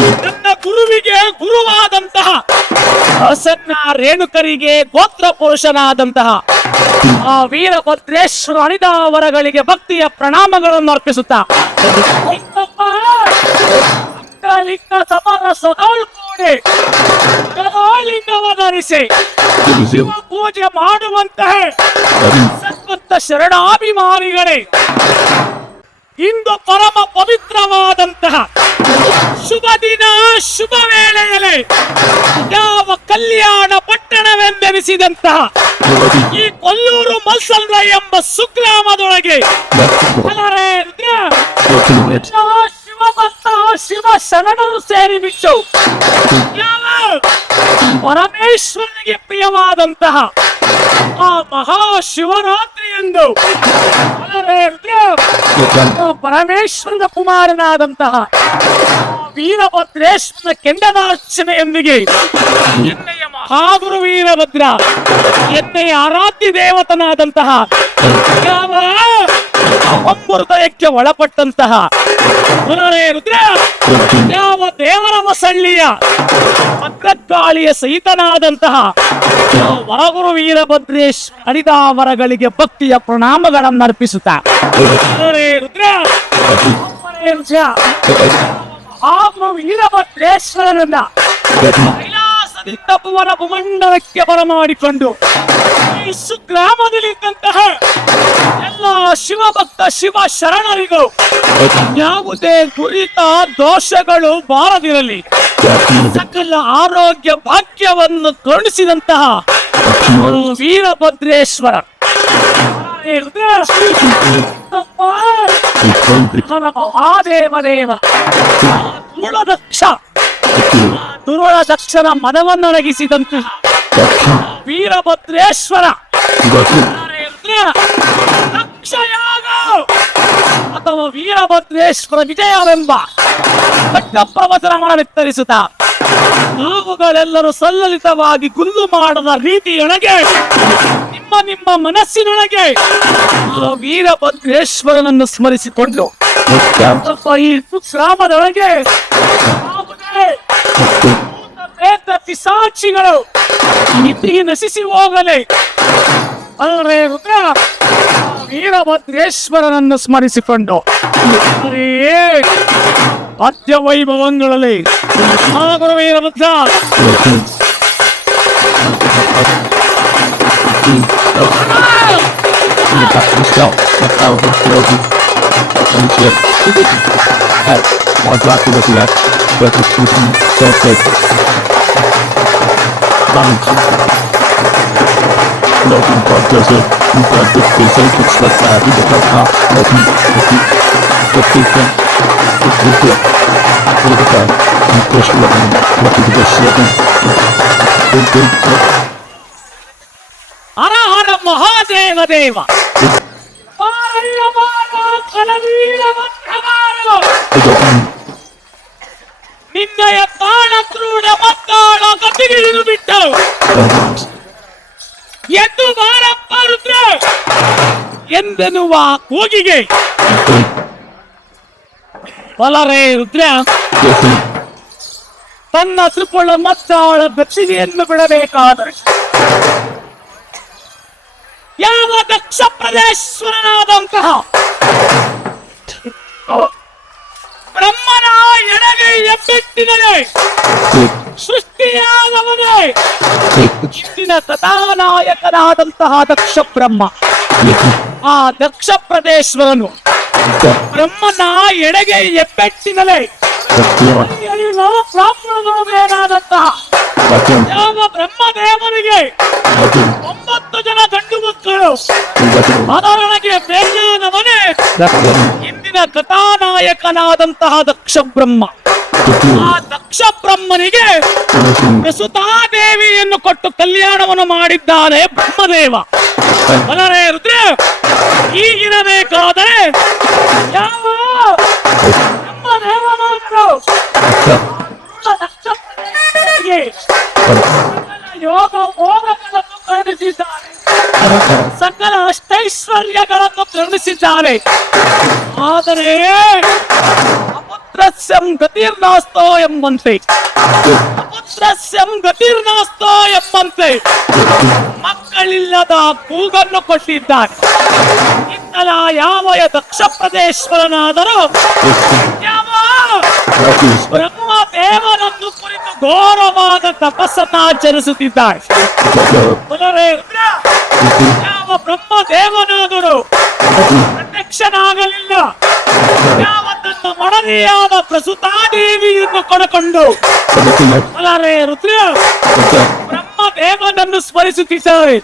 ನನ್ನ ಗುರುವಿಗೆ ಗುರುವಾದಂತಹ ಪ್ರಸನ್ನ ರೇಣುಕರಿಗೆ ಗೋತ್ರ ಪುರುಷನಾದಂತಹ ಆ ವೀರಭದ್ರೇಶ್ವರ ಅಣಿದಾವರಗಳಿಗೆ ಭಕ್ತಿಯ ಪ್ರಣಾಮಗಳನ್ನು ಅರ್ಪಿಸುತ್ತಾ ಲಿಂಗವಧರಿಸಿ ಪೂಜೆ ಮಾಡುವಂತಹ ಸದ್ಭಕ್ತ ಶರಣಾಭಿಮಾನಿಗಳೇ, ಇಂದು ಪರಮ ಪವಿತ್ರವಾದಂತಹ ಶುಭ ದಿನ, ಶುಭ ವೇಳೆಯಲ್ಲಿ ಯಾವ ಕಲ್ಯಾಣ ಪಟ್ಟಣವೆಂದೆನಿಸಿದಂತಹ ಈ ಕೊಲ್ಲೂರು ಮಲ್ಸಂದ್ರ ಎಂಬ ಸುಗ್ರಾಮದೊಳಗೆ ಶಿವಭಕ್ತ ಶಿವ ಶರಣರು ಸೇರಿಬಿಟ್ಟು ಯಾವ ಪರಮೇಶ್ವರನಿಗೆ ಪ್ರಿಯವಾದಂತಹ ಆ ಮಹಾಶಿವರಾತ್ರಿ ಎಂದು ಪರಮೇಶ್ವರನ ಕುಮಾರನಾದಂತಹ ವೀರಭದ್ರೇಶ್ವರನ ಕೆಂಡನಾರ್ಚನೆಯೊಂದಿಗೆ ಎಣ್ಣೆಯ ಮಹಾಗುರು ವೀರಭದ್ರ, ಎಣ್ಣೆಯ ಆರಾಧ್ಯ ದೇವತನಾದಂತಹ ಯಾವ ಅಮೃತಯಕ್ಕೆ ಒಳಪಟ್ಟಂತಹ ರುದ್ರ ಯಾವ ದೇವರ ಮಸಳ್ಳಿಯ ಭದ್ರಕಾಳಿಯ ಸಹಿತನಾದಂತಹ ವರಗುರು ವೀರಭದ್ರೇಶ್ವರ ಅಣಿದಾವರಗಳಿಗೆ ಭಕ್ತಿಯ ಪ್ರಣಾಮಗಳನ್ನು ಅರ್ಪಿಸುತ್ತಾ ರುದ್ರ ವೀರಭದ್ರೇಶ್ವರನನ್ನ ಕೈಲಾಸದಿಂದ ಭುವನ ಭೂಮಂಡಲಕ್ಕೆ ಬರಮಾಡಿಕೊಂಡು ಈ ಸುಗ್ರಾಮದಲ್ಲಿದ್ದಂತಹ ಎಲ್ಲ ಶಿವಭಕ್ತ ಶಿವ ಶರಣರಿಗೂ ಯಾವುದೇ ದುರಿತ ದೋಷಗಳು ಬಾರದಿರಲಿ, ಸಕಲ ಆರೋಗ್ಯ ಭಾಗ್ಯವನ್ನು ಕರುಣಿಸಿದಂತಹ ವೀರಭದ್ರೇಶ್ವರ ಮಹಾದೇವದೇವ ದುರುಳದಕ್ಷನ ಮನವನ್ನೊಣಗಿಸಿದಂತಹ ವೀರಭದ್ರೇಶ್ವರ ದಕ್ಷಯಾಗ ಅಥವಾ ವೀರಭದ್ರೇಶ್ವರ ವಿಜಯವೆಂಬ ಪ್ರವಚನವನ್ನು ವಿಸ್ತರಿಸುತ್ತಾ ನಾವುಗಳೆಲ್ಲರೂ ಸಲ್ಲಲಿತವಾಗಿ ಗುಲ್ಲು ಮಾಡದ ರೀತಿಯೊಳಗೆ ನಿಮ್ಮ ನಿಮ್ಮ ಮನಸ್ಸಿನೊಳಗೆ ವೀರಭದ್ರೇಶ್ವರನನ್ನು ಸ್ಮರಿಸಿಕೊಂಡು ಈ ಗ್ರಾಮದೊಳಗೆ ಪಿಸಾಚಿಗಳು ಇದ್ದಿಗೆ ನಶಿಸಿ ಹೋಗಲಿ ವೀರಭದ್ರೇಶ್ವರನನ್ನು ಸ್ಮರಿಸಿಕೊಂಡು ಅತ್ಯ ವೈಭವಂಗಳಲ್ಲಿ ಗುರು Veerabhadra Looking for desert, you got the face, it's like that, you got that, looking, the people, look at that, you push looking, look at the second, ಹರ ಹರ ಮಹಾದೇವ ದೇವ ನಿನ್ನಯ ತಾಳ ಕ್ರೂಢ ಮತ್ತಾಳ ಕತ್ತಿಗಿಳಿದು ಬಿಟ್ಟರು ಎದ್ದು ಬಾರಪ್ಪ ರುದ್ರ ಎಂದೆನ್ನುವ ಕೂಗಿಗೆ ಬಲರೇ ರುದ್ರ ತನ್ನ ತ್ರಿಪುಳ ಮತ್ತಾಳ ಬೆಚ್ಚಿಗೆಯನ್ನು ಬಿಡಬೇಕಾದರೆ ಯಾವ ದಕ್ಷ ಪ್ರದೇಶ್ವರನಾದಂತಹ ಬ್ರಹ್ಮನ ಎಡಗೈಯ ಪೆಟ್ಟಿನಲೆ ಸೃಷ್ಟಿಯಾದವನೇ ಇಂದಿನ ಕಥಾನಾಯಕನಾದಂತಹ ದಕ್ಷ ಬ್ರಹ್ಮ. ಆ ದಕ್ಷ ಪ್ರದೇಶ್ವರನು ಬ್ರಹ್ಮನ ಎಡಗೈಯ ಪೆಟ್ಟಿನಲೆ ಬ್ರಾಹ್ಮಣನಾದಂತಹ ಯಾವ ಬ್ರಹ್ಮದೇವನಿಗೆ 9 ಜನ ಗಂಡು ಮಕ್ಕಳು ಅದರೊಳಗೆ ಬೇಜಾನವನೇ ಇಂದಿನ ಕಥಾನಾಯಕನಾದಂತಹ ದಕ್ಷ ಬ್ರಹ್ಮ. ಆ ದಕ್ಷ ಬ್ರಹ್ಮನಿಗೆ ಪ್ರಸುತಾದೇವಿಯನ್ನು ಕೊಟ್ಟು ಕಲ್ಯಾಣವನ್ನು ಮಾಡಿದ್ದಾನೆ ಬ್ರಹ್ಮದೇವ. ಬಲರೇ ರುದ್ರ ಹೀಗಿರಬೇಕಾದರೆ ಯಾವ ಬ್ರಹ್ಮದೇವನನ್ನು ಯೋಗ ಭೋಗಗಳನ್ನು ಕರುಣಿಸಿದ್ದಾನೆ, ಸಕಲ ಅಷ್ಟೈಶ್ವರ್ಯಗಳನ್ನು ಕರುಣಿಸಿದ್ದಾನೆ. ಆದರೆ ಅಪುತ್ರ ಅಪುತ್ರಸ್ಯಂ ಗತಿರ್ನಾಸ್ತೋ ಎಂಬಂತೆ ಅಪುತ್ರಸ್ಯಂ ಗತಿರ್ನಾಸ್ತೋ ಎಂಬಂತೆ ಮಕ್ಕಳಿಲ್ಲದ ಕೂಗನ್ನು ಕೊಟ್ಟಿದ್ದಾನೆ. ಇತ್ತಲ ಯಾವ ದಕ್ಷ ಪ್ರದೇಶ್ವರನಾದರೂ ಯಾವ ಬ್ರಹ್ಮ ದೇವರನ್ನು ಕುರಿತು ಘೋರವಾದ ತಪಸ್ಸನ್ನಾಚರಿಸುತ್ತಿದ್ದಾನೆ. ಪುನರೇ ರುದ್ರ, ಯಾವ ಬ್ರಹ್ಮ ದೇವನಾದರೂ ಪ್ರತ್ಯಕ್ಷನಾಗಲಿಲ್ಲ. ಯಾವ ತನ್ನ ಮಡದಿಯಾದ ಪ್ರಸುತಾದೇವಿಯನ್ನು ಕೊಡಕೊಂಡು ಪುನರೇ ರುದ್ರ ಬ್ರಹ್ಮ ದೇವನನ್ನು ಸ್ಮರಿಸುತ್ತಿದ್ದಾರೆ.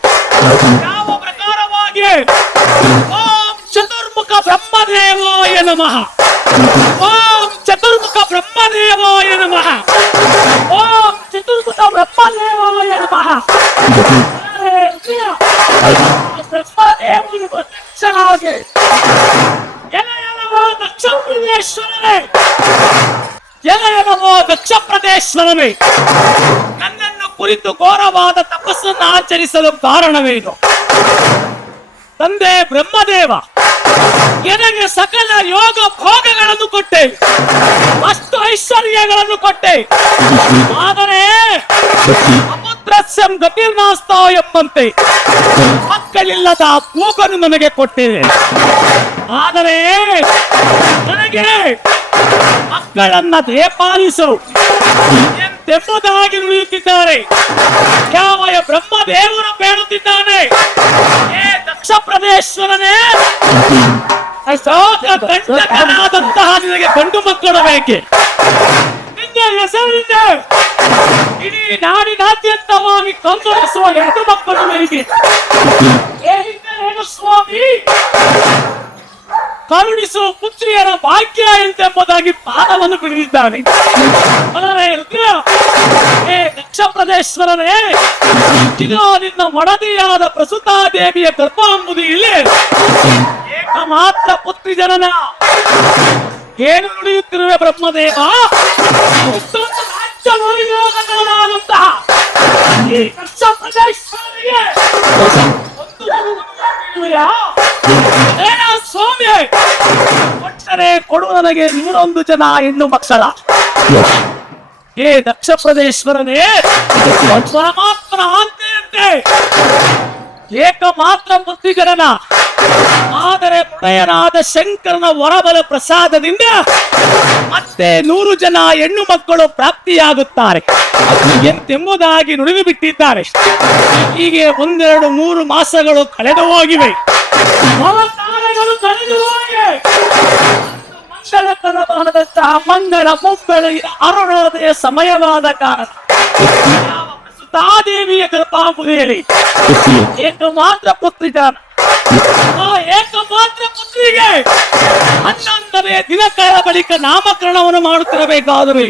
ಯಾವ ಪ್ರಕಾರವಾಗಿ ಓಂ ಚತುರ್ಮುಖ ಬ್ರಹ್ಮದೇವಾಯ ನಮಃ, ಓಂ ಚತುರ್ಮುಖ ಬ್ರಹ್ಮದೇವಾಯ ನಮಃ, ಓಂ ಚತುರ್ಮುಖ ಬ್ರಹ್ಮದೇವಾಯ ನಮಃ. ಬ್ರಹ್ಮದೇವನು ಪ್ರತ್ಯಕ್ಷನಾಗಿ ಎಲೆಯಲವೋ ದಕ್ಷ ಪ್ರದೇಶ್ವರನೇ, ಎಲೆಯಲವೋ ದಕ್ಷ ಪ್ರದೇಶ್ವರನೇ, ನನ್ನನ್ನು ಕುರಿತು ಘೋರವಾದ ತಪಸ್ಸನ್ನು ಆಚರಿಸಲು ಕಾರಣವೇನು? ತಂದೆ ಬ್ರಹ್ಮದೇವ, ನನಗೆ ಸಕಲ ಯೋಗ ಭೋಗಗಳನ್ನು ಕೊಟ್ಟೆ, ಅಷ್ಟು ಐಶ್ವರ್ಯಗಳನ್ನು ಕೊಟ್ಟೆ. ಆದರೆ ಅಪುತ್ರಸ್ಯಂ ಗತಿರ್ನಾಸ್ತೋ ಎಂಬಂತೆ ಮಕ್ಕಳಿಲ್ಲದ ಕೂಗನ್ನು ನನಗೆ ಕೊಟ್ಟಿದೆ. ಆದರೆ ನನಗೆ ಮಕ್ಕಳನ್ನ ದೇಪಾಲಿಸು ಎಂಬುದಾಗಿ ನುಡಿಯುತ್ತಿದ್ದಾರೆ. ಯಾವ ಬ್ರಹ್ಮದೇವರು ಬೇಡುತ್ತಿದ್ದಾನೆ, ಏ ದಕ್ಷ ಪ್ರದೇಶ್ವರನೇ, ಗಂಡಕನಾದಂತಹ ನಿನಗೆ ಗಂಡು ಮಕ್ಕಳು ಬೇಕೆ? ನಿನ್ನ ಹೆಸರಿನಿಂದ ಇಡೀ ನಾಡಿನಾದ್ಯಂತವಾಗಿ ಕಂಗೊಳಿಸುವ ಹೆಣ್ಣು ಮಕ್ಕಳು ಬೇಕೆ? ಸ್ವಾಮಿ ಕರುಣಿಸುವ ಪುತ್ರಿಯರ ಭಾಗ್ಯ ಎಂಬುದಾಗಿ ಪಾದವನ್ನು ಬಿಡಿದಿದ್ದಾನೆ. ದಕ್ಷ ಪ್ರದೇಶ್ವರನೇ, ಇದು ನಿನ್ನ ಮಡದಿಯಾದ ಪ್ರಸುತಾದೇವಿಯ ಗರ್ಭಾಂಬುದಿಯಲ್ಲಿ ಏಕಮಾತ್ರ ಪುತ್ರಿ ಜನನ. ಏನು ನುಡಿಯುತ್ತಿರುವೆ ಬ್ರಹ್ಮದೇವ? ರಾಜ್ಯನಾದಂತಹ ಈ ದಕ್ಷ ಪ್ರದೇಶ್ವರನಿಗೆ ಸ್ವಾಮಿ ಕೊಟ್ಟರೆ ಕೊಡು ನನಗೆ 101 ಜನ ಹೆಣ್ಣು ಮಕ್ಕಳ. ಏ ದಕ್ಷ ಪ್ರದೇಶ್ವರನೇ, ಪರಮಾತ್ಮನ ಆಜ್ಞೆಯಂತೆ ಏಕಮಾತ್ರ ಬುದ್ಧಿಗರನ, ಆದರೆ ಪ್ರಣಯನಾದ ಶಂಕರನ ವರಬಲ ಪ್ರಸಾದದಿಂದ ಮತ್ತೆ 100 ಜನ ಹೆಣ್ಣು ಮಕ್ಕಳು ಪ್ರಾಪ್ತಿಯಾಗುತ್ತಾರೆ ಎಂಬುದಾಗಿ ನುಡಿದು ಬಿಟ್ಟಿದ್ದಾರೆ. ಹೀಗೆ 1-2-3 ಮಾಸಗಳು ಕಳೆದು ಹೋಗಿವೆ. ಅವತಾರಗಳು ಕಳೆದು ಹೋಗಿವೆ. ಮಂಗಳಕರವಾದಂತಹ ಮಂಗಳ ಮುಂಬೆಳಗಿನ ಅರುಣೋದಯ ಸಮಯವಾದ ಕಾರಣ ಸುತಾದೇವಿಯ ಗರ್ಭಾಂಬುದಿಯಲ್ಲಿ ಏಕಮಾತ್ರ ಪುತ್ರಿದಾನ. ಆ ಏಕಮಾತ್ರ ಪುತ್ರಿಗೆ 11ನೇ ದಿನಗಳ ಬಳಿಕ ನಾಮಕರಣವನ್ನು ಮಾಡುತ್ತಿರಬೇಕಾದರೂ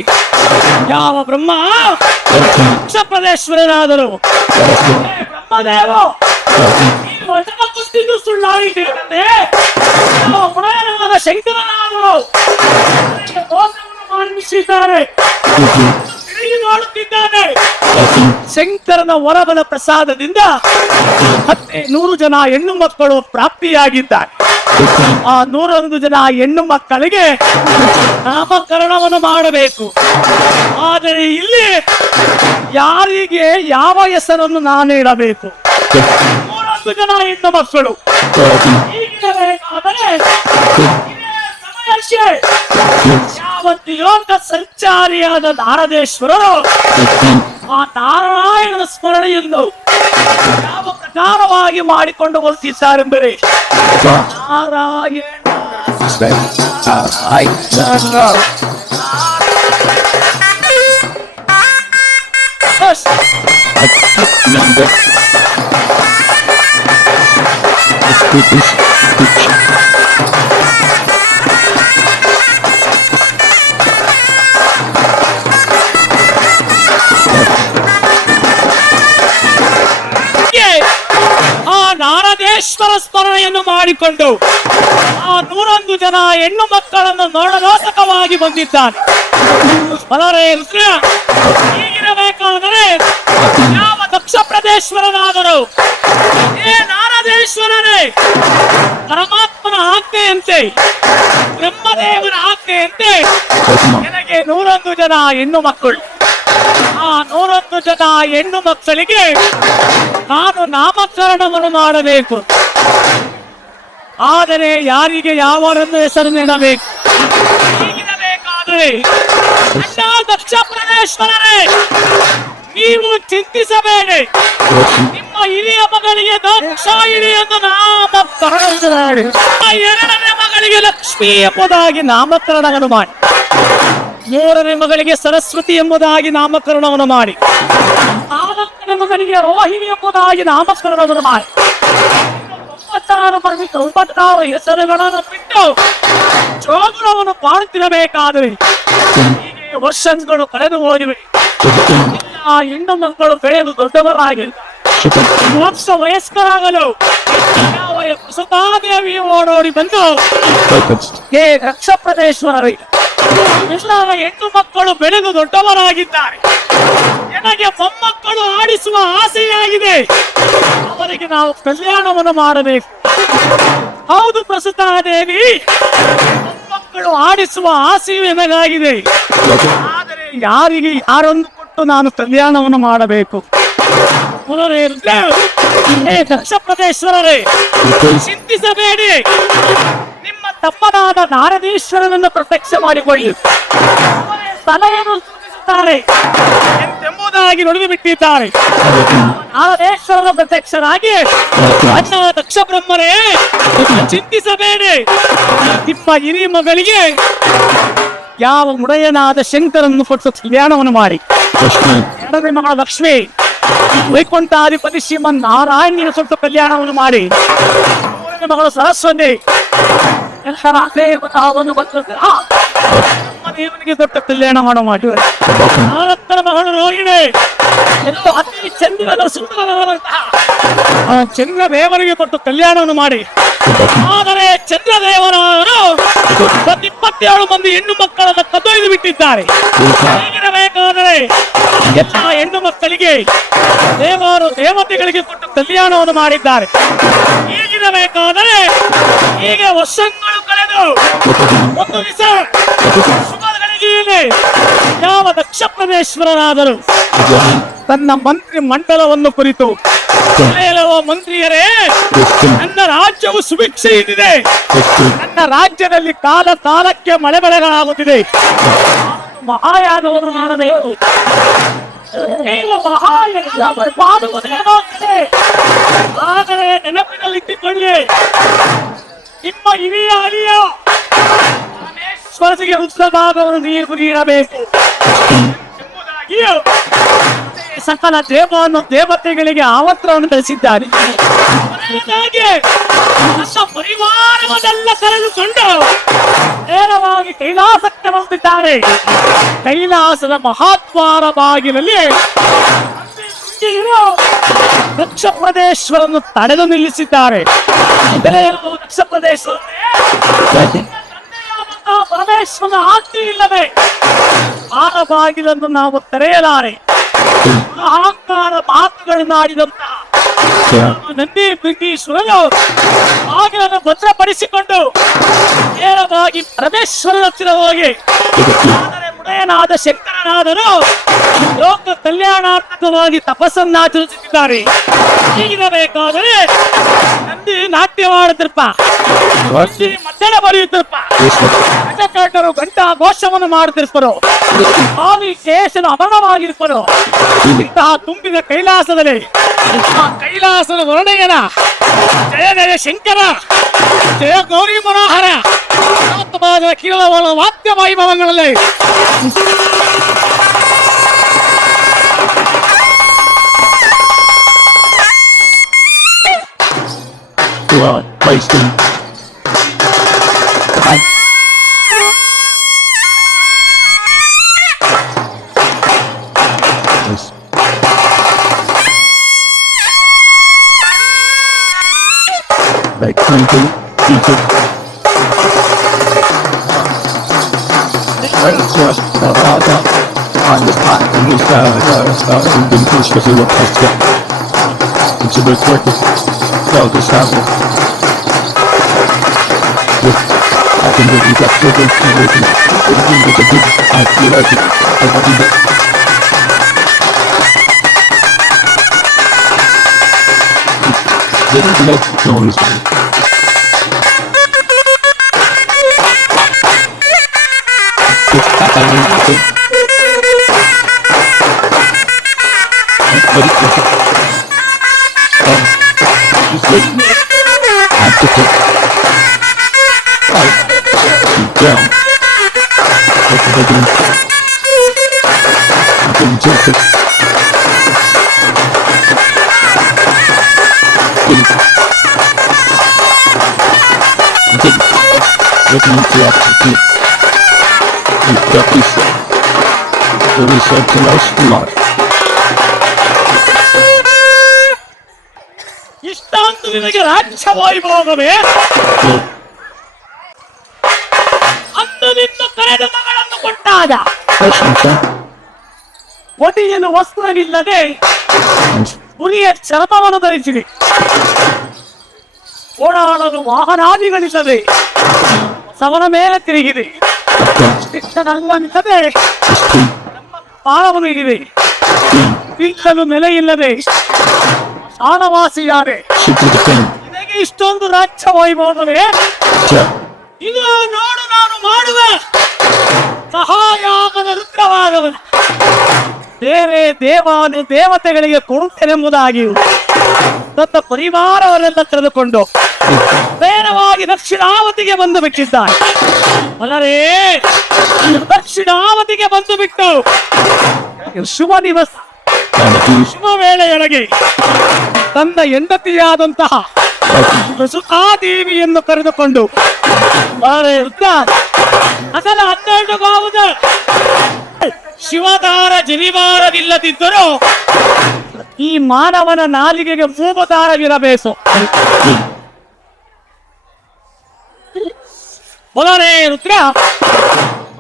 ಯಾವ ಬ್ರಹ್ಮ ದಕ್ಷ ಪ್ರದೇಶ್ವರನಾದರು ಬ್ರಹ್ಮದೇವ ಕುಸ್ತಿದ್ದು ಸುಳ್ಳಾಗಿಟ್ಟಿರುತ್ತದೆ. ಪುರಾಣವಾದ ಶಂಕರನಾದರು ಮೋಸವನ್ನು ಮಾಡಿಸಿದ್ದಾರೆ, ಮಾಡುತ್ತಿದ್ದಾನೆ. ಶಂಕರನ ವರಬಲ ಪ್ರಸಾದದಿಂದ ಮತ್ತೆ 100 ಜನ ಹೆಣ್ಣು ಮಕ್ಕಳು ಪ್ರಾಪ್ತಿಯಾಗಿದ್ದಾರೆ. ಆ 101 ಜನ ಹೆಣ್ಣು ಮಕ್ಕಳಿಗೆ ನಾಮಕರಣವನ್ನು ಮಾಡಬೇಕು. ಆದರೆ ಇಲ್ಲಿ ಯಾರಿಗೆ ಯಾವ ಹೆಸರನ್ನು ನಾನು ಇಡಬೇಕು? 101 ಜನ ಹೆಣ್ಣು ಮಕ್ಕಳು ಹೀಗಿರಬೇಕಾದರೆ ಯಾವತ್ತು ಯೋಗ ಸಂಚಾರಿಯಾದ ನಾರದೇಶ್ವರರು ಆ ನಾರಾಯಣನ ಸ್ಮರಣೆಯನ್ನು ಯಾವ ಪ್ರಕಾರವಾಗಿ ಮಾಡಿಕೊಂಡು ಹೋಗ್ತಿದ್ದಾರೆಂದರೆ ನಾರಾಯಣ ನಾರದೇಶ್ವರ ಸ್ಮರಣೆಯನ್ನು ಮಾಡಿಕೊಂಡು ಆ 101 ಜನ ಹೆಣ್ಣು ಮಕ್ಕಳನ್ನು ನೋಡಲೋಸಕವಾಗಿ ಬಂದಿದ್ದಾನೆ. ಹೀಗಿರಬೇಕಾದರೆ ಯಾವ ದಕ್ಷ ಪ್ರದೇಶ್ವರನಾದರೂ ಏ ನಾರದೇಶ್ವರನೇ, ಪರಮಾತ್ಮನ ಆಜ್ಞೆಯಂತೆ ಬ್ರಹ್ಮದೇವನ ಆಜ್ಞೆಯಂತೆ ನನಗೆ 101 ಜನ ಹೆಣ್ಣು ಮಕ್ಕಳು. ಆ 101 ಜನ ಹೆಣ್ಣು ಮಕ್ಕಳಿಗೆ ನಾನು ನಾಮಕರಣವನ್ನು ಮಾಡಬೇಕು. ಆದರೆ ಯಾರಿಗೆ ಯಾವರನ್ನು ಹೆಸರು ನೀಡಬೇಕು? ಹೀಗಿರಬೇಕಾದರೆ ದಕ್ಷ ಪ್ರದೇಶ್ವರರೇ, ನೀವು ಚಿಂತಿಸಬೇಡಿ. ನಿಮ್ಮ ಹಿರಿಯ ಮಗಳಿಗೆ ದಕ್ಷ ಹಿರಿಯನ್ನು ನಾಮಕರಣ ಮಾಡಿ, 2ನೇ ಮಗಳಿಗೆ ಲಕ್ಷ್ಮಿ ಎಂಬುದಾಗಿ ನಾಮಕರಣವನ್ನು ಮಾಡಿ, 3ನೇ ಮಗಳಿಗೆ ಸರಸ್ವತಿ ಎಂಬುದಾಗಿ ನಾಮಕರಣವನ್ನು ಮಾಡಿ, 4ನೇ ಮಗಳಿಗೆ ರೋಹಿಣಿ ಎಂಬುದಾಗಿ ನಾಮಕರಣವನ್ನು ಮಾಡಿ, 96 ಹೆಸರುಗಳನ್ನು ಬಿಟ್ಟು ಜೋಗುಳವನ್ನು ಮಾಡುತ್ತಿರಬೇಕಾದರೆ ಹೀಗೆ ವರ್ಷಗಳು ಕಳೆದು ಹೋಗಿವೆ. ಆ ಹೆಣ್ಣು ಮಕ್ಕಳು ಬೆಳೆದು ದೊಡ್ಡವರಾಗಿ ಮೋಕ್ಷ ವಯಸ್ಕರಾಗಲು ಸುತಾದೇವಿ ಓಡೋಡಿ ಬಂದು ಹೇ ದಕ್ಷ ಪ್ರದೇಶ್ವರರೇ, ಹೆಣ್ಣು ಮಕ್ಕಳು ಬೆಳೆದು ದೊಡ್ಡವರಾಗಿದ್ದಾರೆ. ನನಗೆ ಮೊಮ್ಮಕ್ಕಳು ಆಡಿಸುವ ಆಸೆಯಾಗಿದೆ. ಅವರಿಗೆ ನಾವು ಕಲ್ಯಾಣವನ್ನು ಮಾಡಬೇಕು. ಹೌದು ಪ್ರಸುತಾದೇವಿ, ಮೊಮ್ಮಕ್ಕಳು ಆಡಿಸುವ ಆಸೆಯು ನನಗಾಗಿದೆ. ಆದರೆ ಯಾರಿಗೆ ಯಾರನ್ನು ಕೊಟ್ಟು ನಾನು ಕಲ್ಯಾಣವನ್ನು ಮಾಡಬೇಕು? ದಕ್ಷ ಪ್ರದೇಶ್ವರರೇ, ಚಿಂತಿಸಬೇಡಿ. ನಿಮ್ಮ ತಮ್ಮನಾದ ನಾರದೀಶ್ವರನನ್ನು ಪ್ರತ್ಯಕ್ಷ ಮಾಡಿಕೊಳ್ಳಿ. ಸಲಹೆಯನ್ನು ಸೂಚಿಸುತ್ತಾರೆ ಎಂಬುದಾಗಿ ನುಡಿದು ಬಿಟ್ಟಿದ್ದಾರೆ. ನಾರದೇಶ್ವರನ ಪ್ರತ್ಯಕ್ಷರಾಗಿ ಅಣ್ಣ ದಕ್ಷ ಬ್ರಹ್ಮರೇ, ಚಿಂತಿಸಬೇಡಿ. ನಿಮ್ಮ ಹಿರಿಯ ಮಗಳಿಗೆ ಯಾವ ಮುಡೆಯನಾದ ಶಂಕರನ್ನು ಕೊಟ್ಟು ಕಲ್ಯಾಣವನ್ನು ಮಾಡಿ, 2ನೇ ಮಗಳ ಲಕ್ಷ್ಮಿ ವೈಕುಂಠಾಧಿಪತಿ ಶ್ರೀಮನ್ ನಾರಾಯಣನ ಸುಟ್ಟು ಕಲ್ಯಾಣವನ್ನು ಮಾಡಿ, 3ನೇ ಮಗಳು ಸರಸ್ವತಿ ದೇವನಿಗೆ ದೊಡ್ಡ ಕಲ್ಯಾಣ ಮಾಡೋ ಮಾಡಿ, 4ನೇ ಮಗಳು ರೋಹಿಣಿ ಅತಿ ಚಂದ್ರದ ಸುಂದರವಾದಂತಹ ಚಂದ್ರದೇವರಿಗೆ ಕೊಟ್ಟು ಕಲ್ಯಾಣವನ್ನು ಮಾಡಿ. ಆದರೆ ಚಂದ್ರದೇವರವರು 27 ಮಂದಿ ಹೆಣ್ಣು ಮಕ್ಕಳನ್ನು ಕದ್ದೊಯ್ದು ಬಿಟ್ಟಿದ್ದಾರೆ. ಹೀಗಿರಬೇಕಾದರೆ ಎಲ್ಲ ಹೆಣ್ಣು ಮಕ್ಕಳಿಗೆ ದೇವರು ದೇವತೆಗಳಿಗೆ ಕೊಟ್ಟು ಕಲ್ಯಾಣವನ್ನು ಮಾಡಿದ್ದಾರೆ. ಹೀಗಿರಬೇಕಾದರೆ ಹೀಗೆ ವರ್ಷಗಳು ಕಳೆದು ಒಂದು ದಿವಸ ಶುಭ ಗಳಿಗೆಯಲ್ಲಿ ಯಾವ ದಕ್ಷ ಪ್ರದೇಶ್ವರನಾದರೂ ತನ್ನ ಮಂತ್ರಿ ಮಂಡಲವನ್ನು ಕುರಿತು, ಮಂತ್ರಿಯರೇ, ನನ್ನ ರಾಜ್ಯವು ಸುಭಿಕ್ಷೆಯಿದೆ. ನನ್ನ ರಾಜ್ಯದಲ್ಲಿ ಕಾಲ ಕಾಲಕ್ಕೆ ಮಳೆ ಬೆಳೆಗಳಾಗುತ್ತಿದೆ. ಮಹಾಯಾಗವನ್ನು ಮಾಡಬೇಕು. ಆದರೆ ನೆನಪಿನಲ್ಲಿಟ್ಟುಕೊಳ್ಳಿ, ನಿಮ್ಮ ಹಿರಿಯ ಅಳಿಯ ಪರಮೇಶ್ವರನಿಗೆ ಉತ್ಸವವನ್ನು ನೀರು ನೀಡಬೇಕು ಎಂಬುದಾಗಿಯೂ ಸಕಲ ದೇವತೆಗಳಿಗೆ ಆಮಂತ್ರಣವನ್ನು ಕಳಿಸಿದ್ದಾರೆ. ಪರಿವಾರವನ್ನೆಲ್ಲ ಕರೆದುಕೊಂಡು ನೇರವಾಗಿ ಕೈಲಾಸಕ್ಕೆ ಬಂದಿದ್ದಾರೆ. ಕೈಲಾಸದ ಮಹಾದ್ವಾರ ಬಾಗಿಲಲ್ಲಿ ದಕ್ಷ ಪ್ರದೇಶ್ವರನ್ನು ತಡೆದು ನಿಲ್ಲಿಸಿದ್ದಾರೆ. ದಕ್ಷ ಪ್ರದೇಶ್ವರ ಪರಮೇಶ್ವರನ ಆಜ್ಞೆ ಇಲ್ಲದೆ ಆರ ಬಾಗಿಲನ್ನು ನಾವು ತೆರೆಯಲಾರೆ. ಅಹಂಕಾರ ಮಾತುಗಳನ್ನಾಡಿದಂತಹ ನಂದಿ ಬ್ರಿಟೀಶ್ವರರು ಬಾಗಿಲನ್ನು ಭದ್ರಪಡಿಸಿಕೊಂಡು ನೇರವಾಗಿ ಪರಮೇಶ್ವರನ ಹತ್ತಿರ ಹೋಗಿ, ಆದರೆ ಮುಡೆಯನಾದ ಶಂಕರನಾದರೂ ಲೋಕ ಕಲ್ಯಾಣಾತ್ಮಕವಾಗಿ ತಪಸ್ಸನ್ನಾಚರಿಸುತ್ತಿದ್ದಾರೆ. ಹೀಗಿರಬೇಕಾದರೆ ನಂದಿ ನಾಟ್ಯವಾಡುತ್ತಿರ್ಪ, ಮದ್ದಳ ಬರೆಯುತ್ತಿರ್ಪ, ಗಜಕಟ್ಟರು ಗಂಟಾ ಘೋಷವನ್ನು ಮಾಡುತ್ತಿರ್ಪರು, ಸ್ವಾಮಿ ಕೇಶನ ಅಮರಣವಾಗಿರ್ಪರು. ಇಂತಹ ತುಂಬಿದ ಕೈಲಾಸದಲ್ಲಿ ಆ ಕೈಲಾಸದ ವರ್ಣೆಯನ ಜಯ ಜಯ ಶಂಕರ, ಜಯ ಗೌರಿ ಮನೋಹರ ಕೀಳವಳ ವಾದ್ಯ ವೈಭವಗಳಲ್ಲಿ like twinkle, twinkle. Let's just on the spot and we start and then push the little test it. It's a bit quicker. So just have it. ಇಷ್ಟಾಂತ ನಿನಗೆ ರಾಜ್ಯ ವೈಭೋಗವೇ? ಅಂದದಿಂದ ಕರೆದ ಮಗಳನ್ನು ಕೊಟ್ಟಾಗ ಒಡೆಯಲು ವಸ್ತ್ರವಿಲ್ಲದೆ ಹುಲಿಯ ಚರ್ಮವನ್ನು ಧರಿಸಿದೆ. ಓಡಾಡಲು ವಾಹನಾದಿಗಳಿಲ್ಲದೆ ಸವನ ಮೇಲೆ ತಿರುಗಿದೆ. ಶಿಕ್ಷಣವಿಲ್ಲದೆ ನಮ್ಮ ಪಾಲವನ್ನು ಇದೆ. ತಿನ್ನಲು ನೆಲೆ ಇಲ್ಲದೆ ಶಾನವಾಸಿಯಾರೆ. ನಿನಗೆ ಇಷ್ಟೊಂದು ರಾಜ್ಯ ವೈಭವವೇ? ಇದು ನೋಡು, ನಾನು ಮಾಡುವ ಸಹಾಯಾಗದ ರುದ್ರವಾದವನು ಬೇರೆ ದೇವತೆಗಳಿಗೆ ಕೊಡುತ್ತೇನೆಂಬುದಾಗಿ ತನ್ನ ಪರಿವಾರವನ್ನೆಲ್ಲ ತೆಗೆದುಕೊಂಡು ನೇರವಾಗಿ ದಕ್ಷಿಣಾವತಿಗೆ ಬಂದು ಬಿಟ್ಟಿದ್ದಾರೆ. ಅಲ್ಲರೇ, ದಕ್ಷಿಣಾವತಿಗೆ ಬಂದು ಬಿಟ್ಟು ಶುಭ ದಿವಸ ಶುಭ ವೇಳೆಯೊಳಗೆ ತನ್ನ ಹೆಂಡತಿಯಾದಂತಹ ಸುಖಾದೇವಿಯನ್ನು ಕರೆದುಕೊಂಡು ಅದರ 12 ಗಾವುದ ಶಿವದಾರ ಜನಿವಾರವಿಲ್ಲದಿದ್ದರೂ ಈ ಮಾನವನ ನಾಲಿಗೆಗೆ ಮೂಗುದಾರವಿರಬೇಕು. ಮೊದಲೇ ರುದ್ರ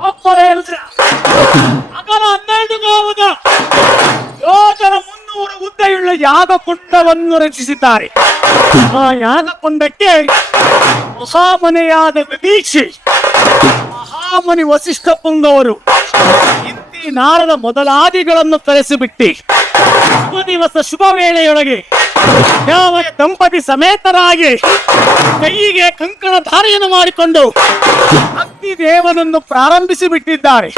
ಒಬ್ಬರೇ ರುದ್ರ ಅಗಲ 12 ಗಾವುದ ಯೋಜನ 300 ಉದ್ದೆಯುಳ್ಳ ಯಾಗಕುಂಡವನ್ನು ರಚಿಸಿದ್ದಾರೆ. ಆ ಯಾಗಕುಂಡಕ್ಕೆ ಮಹಾಮನೆಯಾದ ವಿಭೀಷಿ ಮಹಾಮನಿ ವಸಿಷ್ಠ ಪುಂಗವರು ಇಂತಿ ನಾರದ ಮೊದಲಾದಿಗಳನ್ನು ಕರೆಸಿಬಿಟ್ಟಿ ಶುಭ ದಿವಸ ಶುಭ ವೇಳೆಯೊಳಗೆ ಯಾವ ದಂಪತಿ ಸಮೇತರಾಗಿ ಕೈಗೆ ಕಂಕಣ ಧಾರೆಯನ್ನು ಮಾಡಿಕೊಂಡು ಅಗ್ನಿ ದೇವನನ್ನು ಪ್ರಾರಂಭಿಸಿ ಬಿಟ್ಟಿದ್ದಾರೆ.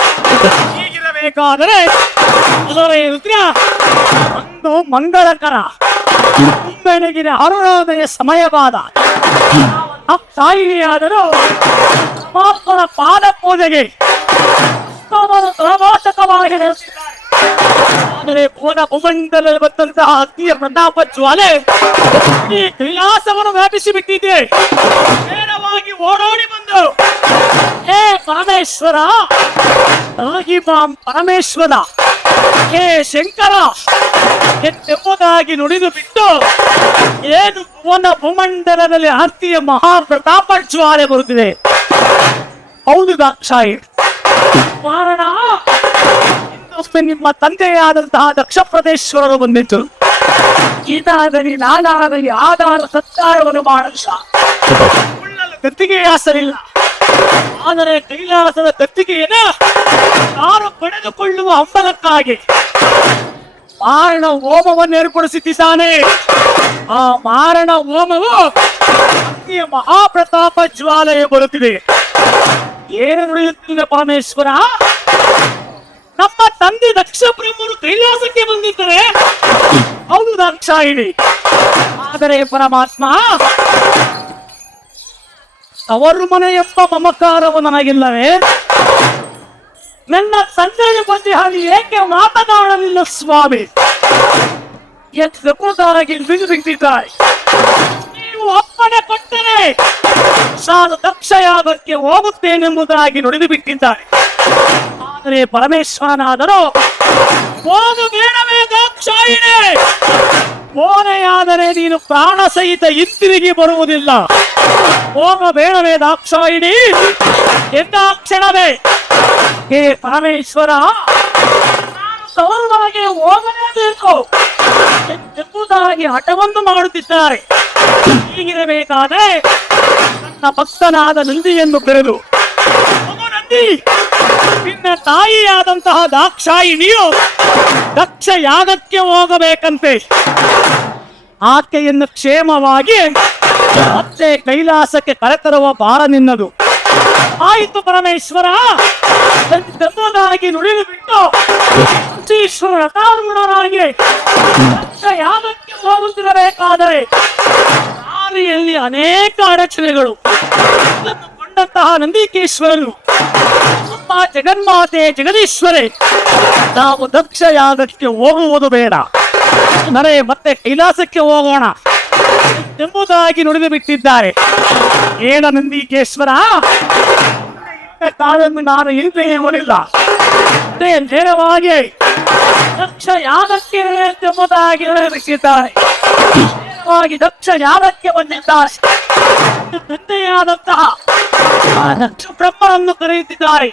ಹೀಗಿರಬೇಕಾದರೆ ಒಂದು ಮಂಗಳಕರ ಬೆಳಗಿನ ಅರುಣೋದಯ ಸಮಯವಾದ ತಾಯಿಯಾದರೂ ಪರಮಾತ್ಮನ ಪಾದ ಪೂಜೆಗೆ ಪ್ರವಾಸಕವಾಗಿ ನಡೆಸಿದ್ದಾರೆ. ಆದರೆ ಪೂರ್ಣ ಭೂಮಂಡಲದಲ್ಲಿ ಬಂದಂತಹ ಅಗ್ನಿಯ ಪ್ರತಾಪ ಜ್ವಾಲೆ ಈ ಕೈಲಾಸವನ್ನು ವ್ಯಾಪಿಸಿ ಬಿಟ್ಟಿದೆ. ನೇರವಾಗಿ ಓಡೋಡಿ ಬಂದು, ಹೇ ಪರಮೇಶ್ವರ, ಪರಮೇಶ್ವರ, ಹೇ ಶಂಕರ ಎಂಬುದಾಗಿ ನುಡಿದು ಬಿಟ್ಟು ಏನು ಭುವನ ಭೂಮಂಡಲದಲ್ಲಿ ಆರ್ತಿಯ ಮಹಾಪ್ರತಾಪ ಜ್ವಾಲೆ ಬರುತ್ತಿದೆ. ಹೌದು ದಾಕ್ಷಾಯಿ, ಕಾರಣ ಇನ್ನೊಮ್ಮೆ ನಿಮ್ಮ ತಂದೆಯಾದಂತಹ ದಕ್ಷ ಪ್ರದೇಶ್ವರರು ಬಂದಿತ್ತು. ಗೀತಾದಲ್ಲಿ ನಾನಾದಲ್ಲಿ ಆಧಾರ ಸತ್ಕಾರವನ್ನು ಮಾಡಲ್ಲ, ಕತ್ತಿಗೆ ಆಸರಿಲ್ಲ. ಆದರೆ ಕೈಲಾಸದ ಕತ್ತಿಗೆಯನ್ನು ನಾನು ಪಡೆದುಕೊಳ್ಳುವ ಹಂಬಲಕ್ಕಾಗಿ ಮಾರಣ ಹೋಮವನ್ನು ಏರ್ಪಡಿಸುತ್ತಿದ್ದಾನೆ. ಆ ಮಾರಣ ಹೋಮವು ಅಗ್ನಿಯ ಮಹಾಪ್ರತಾಪ ಜ್ವಾಲೆಯೇ ಬರುತ್ತಿದೆ. ಏನು ನುಡಿಯುತ್ತಿದೆ ಪರಮೇಶ್ವರ? ನಮ್ಮ ತಂದೆ ದಕ್ಷ ಬ್ರಹ್ಮರು ಕೈಲಾಸಕ್ಕೆ ಬಂದಿದ್ದರೆ ಹೌದು ದಾಕ್ಷಾಯಿಣಿ. ಆದರೆ ಪರಮಾತ್ಮ, ಅವರು ಮನೆ ಎಂಬ ಮಮಕಾರವು ನನಗಿಲ್ಲವೇ? ನನ್ನ ತಂದೆಯ ಬಗ್ಗೆ ಹಾಗೆ ಏಕೆ ಮಾತನಾಡಲಿಲ್ಲ ಸ್ವಾಮಿ? ಎಂದಾಗಿ ಬಿಗಿದಿದ್ದಾರೆ. ನೀವು ಅಪ್ಪಣೆ ಕೊಟ್ಟರೆ ನಾನು ದಕ್ಷಯಾಗಕ್ಕೆ ಹೋಗುತ್ತೇನೆಂಬುದಾಗಿ ನುಡಿದು ಬಿಟ್ಟಿದ್ದಾರೆ. ಆದರೆ ಪರಮೇಶ್ವರನಾದರೂ ಹೋಗು ಬೇಡವೇ ದಾಕ್ಷಾಯಿಣಿ? ಓನೆಯಾದರೆ ನೀನು ಪ್ರಾಣ ಸಹಿತ ಹಿಂತಿರುಗಿ ಬರುವುದಿಲ್ಲ. ಹೋಗಬೇಡವೇ ದಾಕ್ಷಾಯಿಣಿ ಎಂದ ಕ್ಷಣವೇ ಹೇ ಪರಮೇಶ್ವರ, ನಾನು ಸೌರವಾಗಿ ಹೋಗಲೇಬೇಕು ಎಂಬುದಾಗಿ ಹಠವನ್ನು ಮಾಡುತ್ತಿದ್ದಾರೆ. ಹೀಗಿರಬೇಕಾದರೆ ನನ್ನ ಭಕ್ತನಾದ ನಂದಿಯನ್ನು ಕರೆದು ಪಾರ್ವತಿ ನಿನ್ನ ತಾಯಿಯಾದಂತಹ ದಾಕ್ಷಾಯಿಣಿಯು ದಕ್ಷ ಯಾಗಕ್ಕೆ ಹೋಗಬೇಕಂತೆ. ಆಕೆಯನ್ನು ಕ್ಷೇಮವಾಗಿ ಮತ್ತೆ ಕೈಲಾಸಕ್ಕೆ ಕರೆತರುವ ಭಾರ ನಿನ್ನದು. ಆಯಿತು ಪರಮೇಶ್ವರ ಎಂಬುದಾಗಿ ನುಡಿದು ಬಿಟ್ಟು ಈಶ್ವರ ಕಾರಣರಾಗಿ ದಕ್ಷ ಯಾಗಕ್ಕೆ ಹೋಗುತ್ತಿರಬೇಕಾದರೆ ದಾರಿಯಲ್ಲಿ ಅನೇಕ ಅಡಚಣೆಗಳು. ಇದನ್ನು ಕೊಂಡಂತಹ ನಂದಿಕೇಶ್ವರರು ನಮ್ಮ ಜಗನ್ಮಾತೆ ಜಗದೀಶ್ವರೇ, ನಾವು ದಕ್ಷ ಯಾಗಕ್ಕೆ ಹೋಗುವುದು ಬೇಡ, ನರೆ ಮತ್ತೆ ಕೈಲಾಸಕ್ಕೆ ಹೋಗೋಣ ಎಂಬುದಾಗಿ ನುಡಿದು ಬಿಟ್ಟಿದ್ದಾರೆ. ಏನ ನಂದಿಕೇಶ್ವರ, ಕಾಲನ್ನು ನಾನು ಹಿಂದೆ ಹೋಗಿಲ್ಲ, ನೇರವಾಗಿ ದಕ್ಷ ಯಾಗಕ್ಕೆ ಎಂಬುದಾಗಿ ನುಡಿದುಬಿಟ್ಟಿದ್ದಾರೆ. ನೇರವಾಗಿ ದಕ್ಷ ಯಾಗಕ್ಕೆ ಬಂದಿದ್ದಾರೆ. ತಂದೆಯಾದಂತಹ ದಕ್ಷ ಬ್ರಹ್ಮನನ್ನು ಕರೆಯುತ್ತಿದ್ದಾರೆ.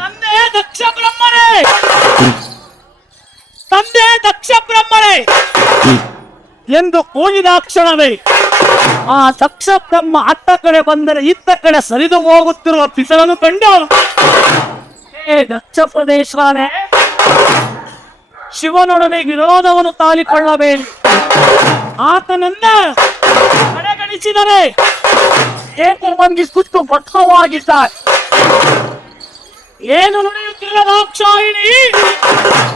ತಂದೆ ದಕ್ಷ ಬ್ರಹ್ಮನೇ, ತಂದೆ ದಕ್ಷ ಬ್ರಹ್ಮನೇ ಎಂದು ಕೂಗಿದ ಕ್ಷಣವೇ ಆ ದಕ್ಷ ಬ್ರಹ್ಮ ಅತ್ತ ಕಡೆ ಬಂದರೆ ಇತ್ತ ಕಡೆ ಸರಿದು ಹೋಗುತ್ತಿರುವ ಪಿಸರನ್ನು ಕಂಡು, ಹೇ ದಕ್ಷ ಪ್ರದೇಶನೇ, ಶಿವನೊಡನೆ ವಿರೋಧವನ್ನು ತಾಳಿಕೊಳ್ಳಬೇಡಿ, ಆತನನ್ನ ಕಡೆಗಣಿಸಿದರೆ ಏಕವಾಗಿ ಸುತ್ತು ಭದ್ರವಾಗಿದ್ದಾರೆ. ಏನು ನುಡಿಯುತ್ತಿಲ್ಲ ದಾಕ್ಷಾಯಿಣಿ,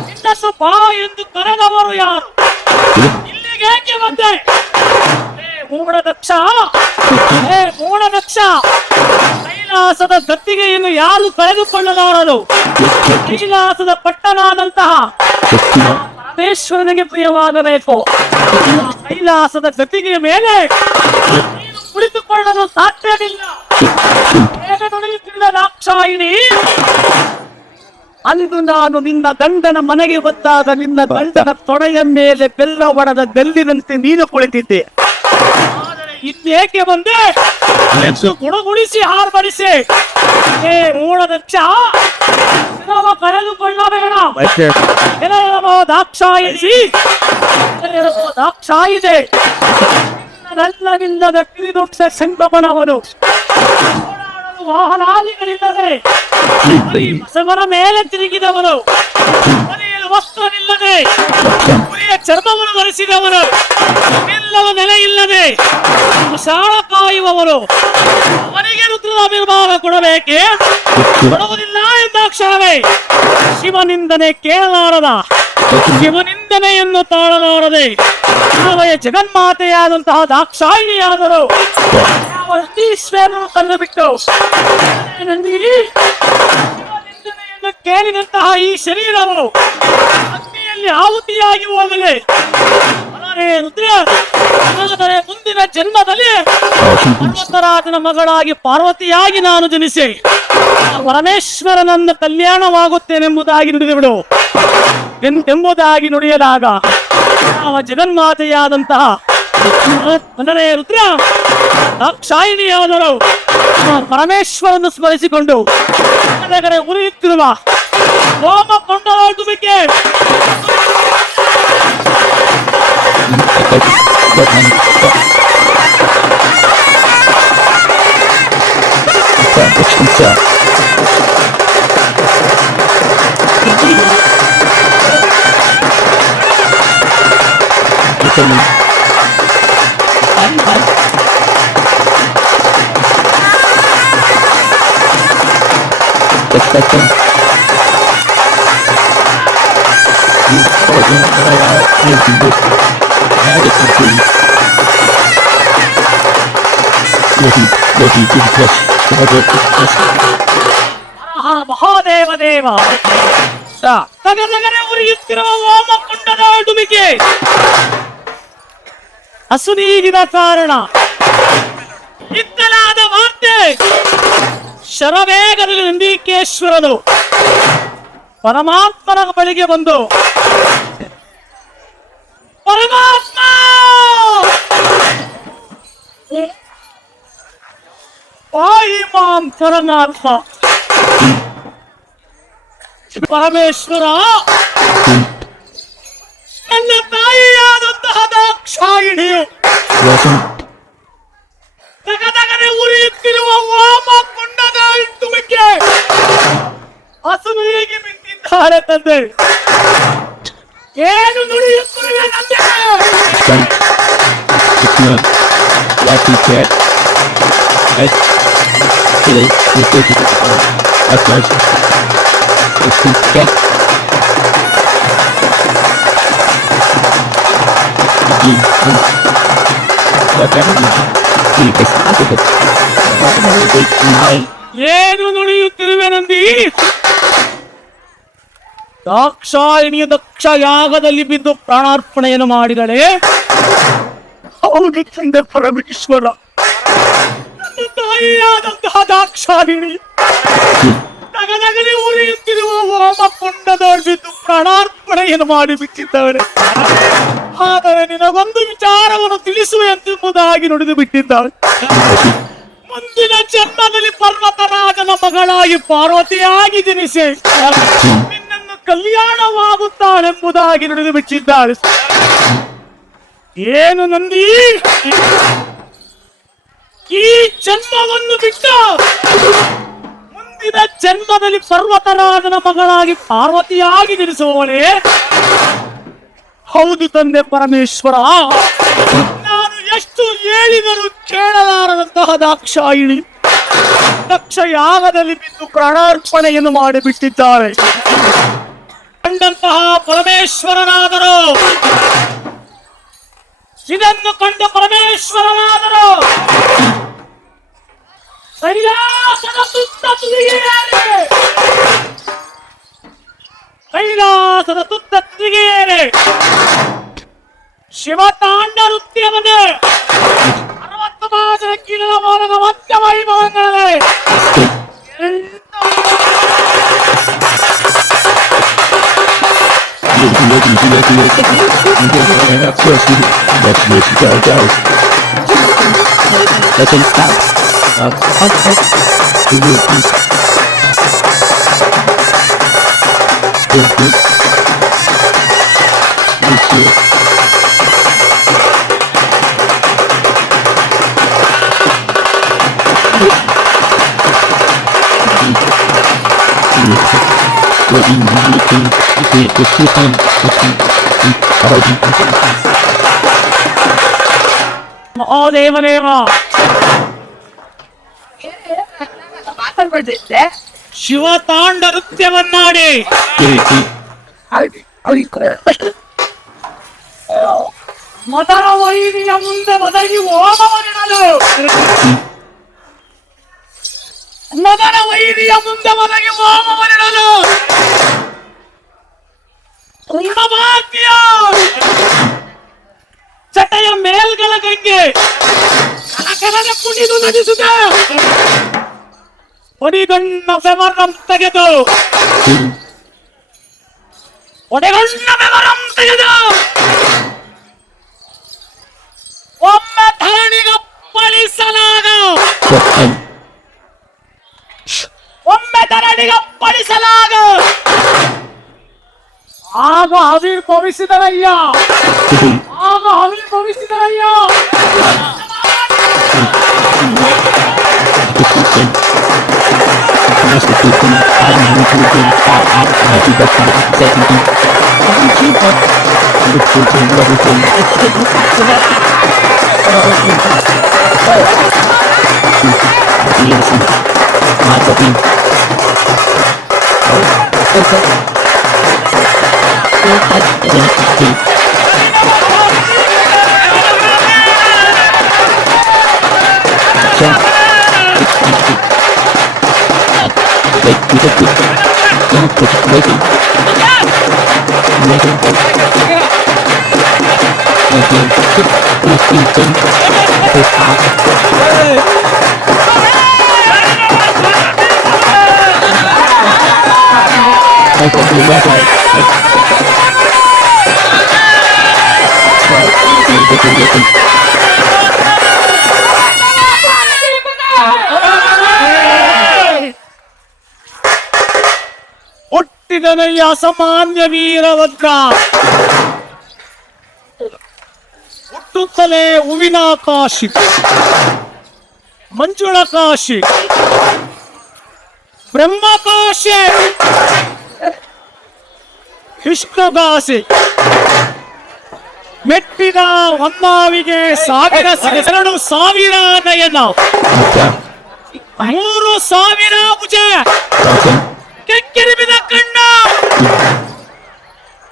ನಿನ್ನನ್ನು ಬಾ ಎಂದು ಕರೆದವರು ಯಾರು? ಇಲ್ಲಿಗೆ ಏಕೆ ಬಂದೆ? ಹೇ ಮೂಢದಕ್ಷ, ಹೇ ಮೂಢದಕ್ಷ, ಕೈಲಾಸದ ಗದ್ದಿಗೆಯನ್ನು ಯಾರು ಕಳೆದುಕೊಳ್ಳಲಾರರು? ಕೈಲಾಸದ ಪಟ್ಟಣಾದಂತಹ ಪರಮೇಶ್ವರನಿಗೆ ಪ್ರಿಯವಾಗಬೇಕು. ಕೈಲಾಸದ ಗದ್ದಿಗೆಯ ಮೇಲೆ ನೀನು ಕುಳಿತುಕೊಳ್ಳಲು ಸಾಧ್ಯವಿಲ್ಲ. ಹೇಗೆ ನುಡಿಯುತ್ತಿಲ್ಲ ದಾಕ್ಷಾಯಿಣಿ, ಅಂದು ನಾನು ನಿನ್ನ ಗಂಡನ ಮನೆಗೆ ಬಂದಾಗ ನಿನ್ನ ಗಂಡನ ತೊಡೆಯ ಮೇಲೆ ಬೆಲ್ಲ ಒಡೆದ ಬೆಲ್ಲಿನಂತೆ ನೀನು ಕುಳಿತಿದ್ದೆ. ಆದರೆ ಇಲ್ಲೇಕೆ ಬಂದೆ? ಗುಣಗುಣಿಸಿ ಹಾರ್ಬಡಿಸಿ. ಹೇ ಮೂಢದಕ್ಷ, ಕರೆದುಕೊಳ್ಳಬೇಡ. ದಾಕ್ಷಾಯಿಸಿ ದಾಕ್ಷಾಯಿದೆ ನಲ್ಲವಿಲ್ಲದ ಕಿರಿದೊಡ್ಡ ಸಂಗಮನವನು, ವಾಹನಾದಿಗಳಿಲ್ಲದೆ ಬಸವನ ಮೇಲೆ ತಿರುಗಿದವನು, ಮನೆಯಲ್ಲಿ ವಸ್ತ್ರವಿಲ್ಲದೆ ಕುರಿಯ ಚರ್ಮವನ್ನು ಧರಿಸಿದವನು, ನಿಲ್ಲವ ನೆಲೆ ಇಲ್ಲದೆ ಶಾಳ ಕಾಯುವವನು, ಅವನಿಗೆ ರುದ್ರದ ಅಭಿರ್ಭಾವ ಕೊಡಬೇಕೆ? ಕೊಡುವುದಿಲ್ಲ ಎಂದಾಕ್ಷಣವೇ ಶಿವನಿಂದನೆ ಕೇಳಲಾರದ, ಶಿವನಿಂದನೆಯನ್ನು ತಾಳಲಾರದೆ ನಾವೇ ಜಗನ್ಮಾತೆಯಾದಂತಹ ದಾಕ್ಷಾಯಿಣಿಯಾದರು ಈಶ್ವರನು ತಂದು ಬಿಟ್ಟು ಶಿವನಿಂದನೆಯನ್ನು ಕೇಳಿದಂತಹ ಈ ಶರೀರವು ಅಗ್ನಿಯಲ್ಲಿ ಆಹುತಿಯಾಗಿ ಹೋಗಲಿ. ರುದ್ರ, ಮುಂದಿನ ಜನ್ಮದಲ್ಲಿ ಪರ್ವತರಾಜನ ಮಗಳಾಗಿ ಪಾರ್ವತಿಯಾಗಿ ನಾನು ಜನಿಸಿ ಪರಮೇಶ್ವರನನ್ನು ಕಲ್ಯಾಣವಾಗುತ್ತೇನೆಂಬುದಾಗಿ ನುಡಿದುಬಿಡು ಎಂಬುದಾಗಿ ನುಡಿಯದಾಗ ನಾವು ಜಗನ್ಮಾತೆಯಾದಂತಹ ರುದ್ರ ದಾಕ್ಷಾಯಿಣಿಯಾದರು ಪರಮೇಶ್ವರನ್ನು ಸ್ಮರಿಸಿಕೊಂಡು ಉರಿಯುತ್ತಿರುವ ಹೋಮ ಕೊಂಡಾಡುವಿಕೆ ಮಹಾದೇವ ದೇವ ತಗದಗರೆ ಉರಿಯುತ್ತಿರುವ ಹೋಮ ಕುಂಡದ ಅಡುಮಿಕೆ ಹಸುನೀಗಿದ ಕಾರಣ ಇತ್ತಲಾದ ವಾರ್ತೆ ಶರವೇಗದಲ್ಲಿ ನಂದಿಕೇಶ್ವರನು ಪರಮಾತ್ಮನ ಬಳಿಗೆ ಬಂದು, ಪರಮಾತ್ಮ ಪಾಯಿ ಮಾಂ ಶರಣಾರ್ಥ. ಪರಮೇಶ್ವರ, ನನ್ನ ತಾಯಿಯಾದಂತಹ ದಾಕ್ಷಾಯಿಣಿಯು ತಗದಗನೆ ಉರಿಯುತ್ತಿರುವ ಹೋಮ ಕುಂಡದ ಇಟ್ಟುವಿಕೆ ಯುದ್ಧಕ್ಕೆ ಹಸುನು ಹೇಗೆ ಬಿಟ್ಟಿದ್ದಾರೆ ತಂದೆ. ಏನು ನುಡಿಯುತ್ತಿರುವೆ ನಂದೆ? Right. It's not. That's his cat. Right. Today, it's good. That's nice. It's his cat. ಏನು ನುಡಿಯುತ್ತಿರುವೆ ನಂದಿ? ದಾಕ್ಷಾಯಿಣಿಯ ದಕ್ಷ ಯಾಗದಲ್ಲಿ ಬಿದ್ದು ಪ್ರಾಣಾರ್ಪಣೆಯನ್ನು ಮಾಡಿದಳೆ. ಅವನಿಗೆ ತಂದೆ ಪರಮೇಶ್ವರ, ನನ್ನ ತಾಯಿಯಾದಂತಹ ದಾಕ್ಷಾಯಿಣಿ ನಗನಗಲಿ ಉರಿಯುತ್ತಿರುವ ಹೋಮಕುಂಡದಲ್ಲಿ ಬಿದ್ದು ಪ್ರಾಣಾರ್ಪಣೆಯನ್ನು ಮಾಡಿಬಿಟ್ಟಿದ್ದಾಳೆ. ಆದರೆ ನಿನಗೊಂದು ವಿಚಾರವನ್ನು ತಿಳಿಸುವೆ ಎಂಬುದಾಗಿ ನುಡಿದು ಬಿಟ್ಟಿದ್ದಾಳೆ. ಮುಂದಿನ ಜನ್ಮದಲ್ಲಿ ಪರ್ವತರಾಜನ ಮಗಳಾಗಿ ಪಾರ್ವತಿಯಾಗಿ ಜನಿಸಿ ನಿನ್ನನ್ನು ಕಲ್ಯಾಣವಾಗುತ್ತಾಳೆಂಬುದಾಗಿ ನುಡಿದು ಬಿಟ್ಟಿದ್ದಾಳೆ. ಏನು ನಂದಿ, ಈ ಜನ್ಮವನ್ನು ಬಿಟ್ಟು ಮುಂದಿನ ಜನ್ಮದಲ್ಲಿ ಪರ್ವತರಾಜನ ಮಗಳಾಗಿ ಪಾರ್ವತಿಯಾಗಿ ಜನಿಸುವವಳೇ? ಹೌದು ತಂದೆ ಪರಮೇಶ್ವರ, ನಾನು ಎಷ್ಟು ಹೇಳಿದರೂ ಕೇಳಲಾರದಂತಹ ದಾಕ್ಷಾಯಿಣಿ ದಕ್ಷ ಯಾಗದಲ್ಲಿ ಬಿದ್ದು ಪ್ರಾಣಾರ್ಪಣೆಯನ್ನು ಮಾಡಿಬಿಟ್ಟಿದ್ದಾಳೆ. ಕಂಡಂತಹ ಪರಮೇಶ್ವರನಾದರು, ಇದನ್ನು ಕಂಡ ಪರಮೇಶ್ವರನಾದರು ಕೈಲಾಸದ ತುತ್ತ ತುದಿಗೇರಿ, ಕೈಲಾಸದ ತುತ್ತ ತುದಿಗೇರಿ ಶಿವತಾಂಡ ನೃತ್ಯವನ್ನೇ 60 ಮಾಸದ ಕೀಳಿನ ಮೂಲಕ ಮಧ್ಯ ವೈಭವಗಳೇ ಓ ದೇವದೇವ, ಶಿವತಾಂಡ ನೃತ್ಯವನ್ನಾಡಿ ಮದರ ವೈರಿಯ ಮುಂದೆ ಒದಗಿ ಹೋಮವನಿಡಲು, ಮದರ ವೈರಿಯ ಮುಂದೆ ಒದಗಿ ಹೋಮವನಿಡಲು ಭಾಗ್ಯ ಚಟೆಯ ಮೇಲ್ಗಳ ಗಂಗೆ ಕನಕನದ ಕುಣಿದು ನಡೆಸುತ್ತ ಒಡಿಗಣ್ಣ ಬೆವರಂ ತೆಗೆದು, ಒಡೆಗಣ್ಣ ಬೆವರಂ ತೆಗೆದು ಒಮ್ಮೆ ಧರಣಿಗಪ್ಪಳಿಸಲಾಗ, ಒಮ್ಮೆ ಧರಣಿಗಪ್ಪಳಿಸಲಾಗ ಆಗ ಆವಿರ್ಭವಿಸಿದರಯ್ಯ, ಆಗ ಆವಿರ್ಭವಿಸಿದರಯ್ಯ ಹುಟ್ಟಿದನಯ್ಯ ಅಸಾಮಾನ್ಯ ವೀರಭದ್ರ, ಹುಟ್ಟುತ್ತಲೇ ಹೂವಿನ ಕಾಶಿ, ಮಂಜುಳ ಕಾಶಿ, ಬ್ರಹ್ಮಕೋಶೆ ವಿಷ್ಣುಗಾಸಿ ಮೆಟ್ಟಿದ ಹೊನ್ನಾವಿಗೆ 2,000 ನಯನ 3,000 ಭುಜ ಕೆಕ್ಕಿರಿಬಿದ ಕಣ್ಣ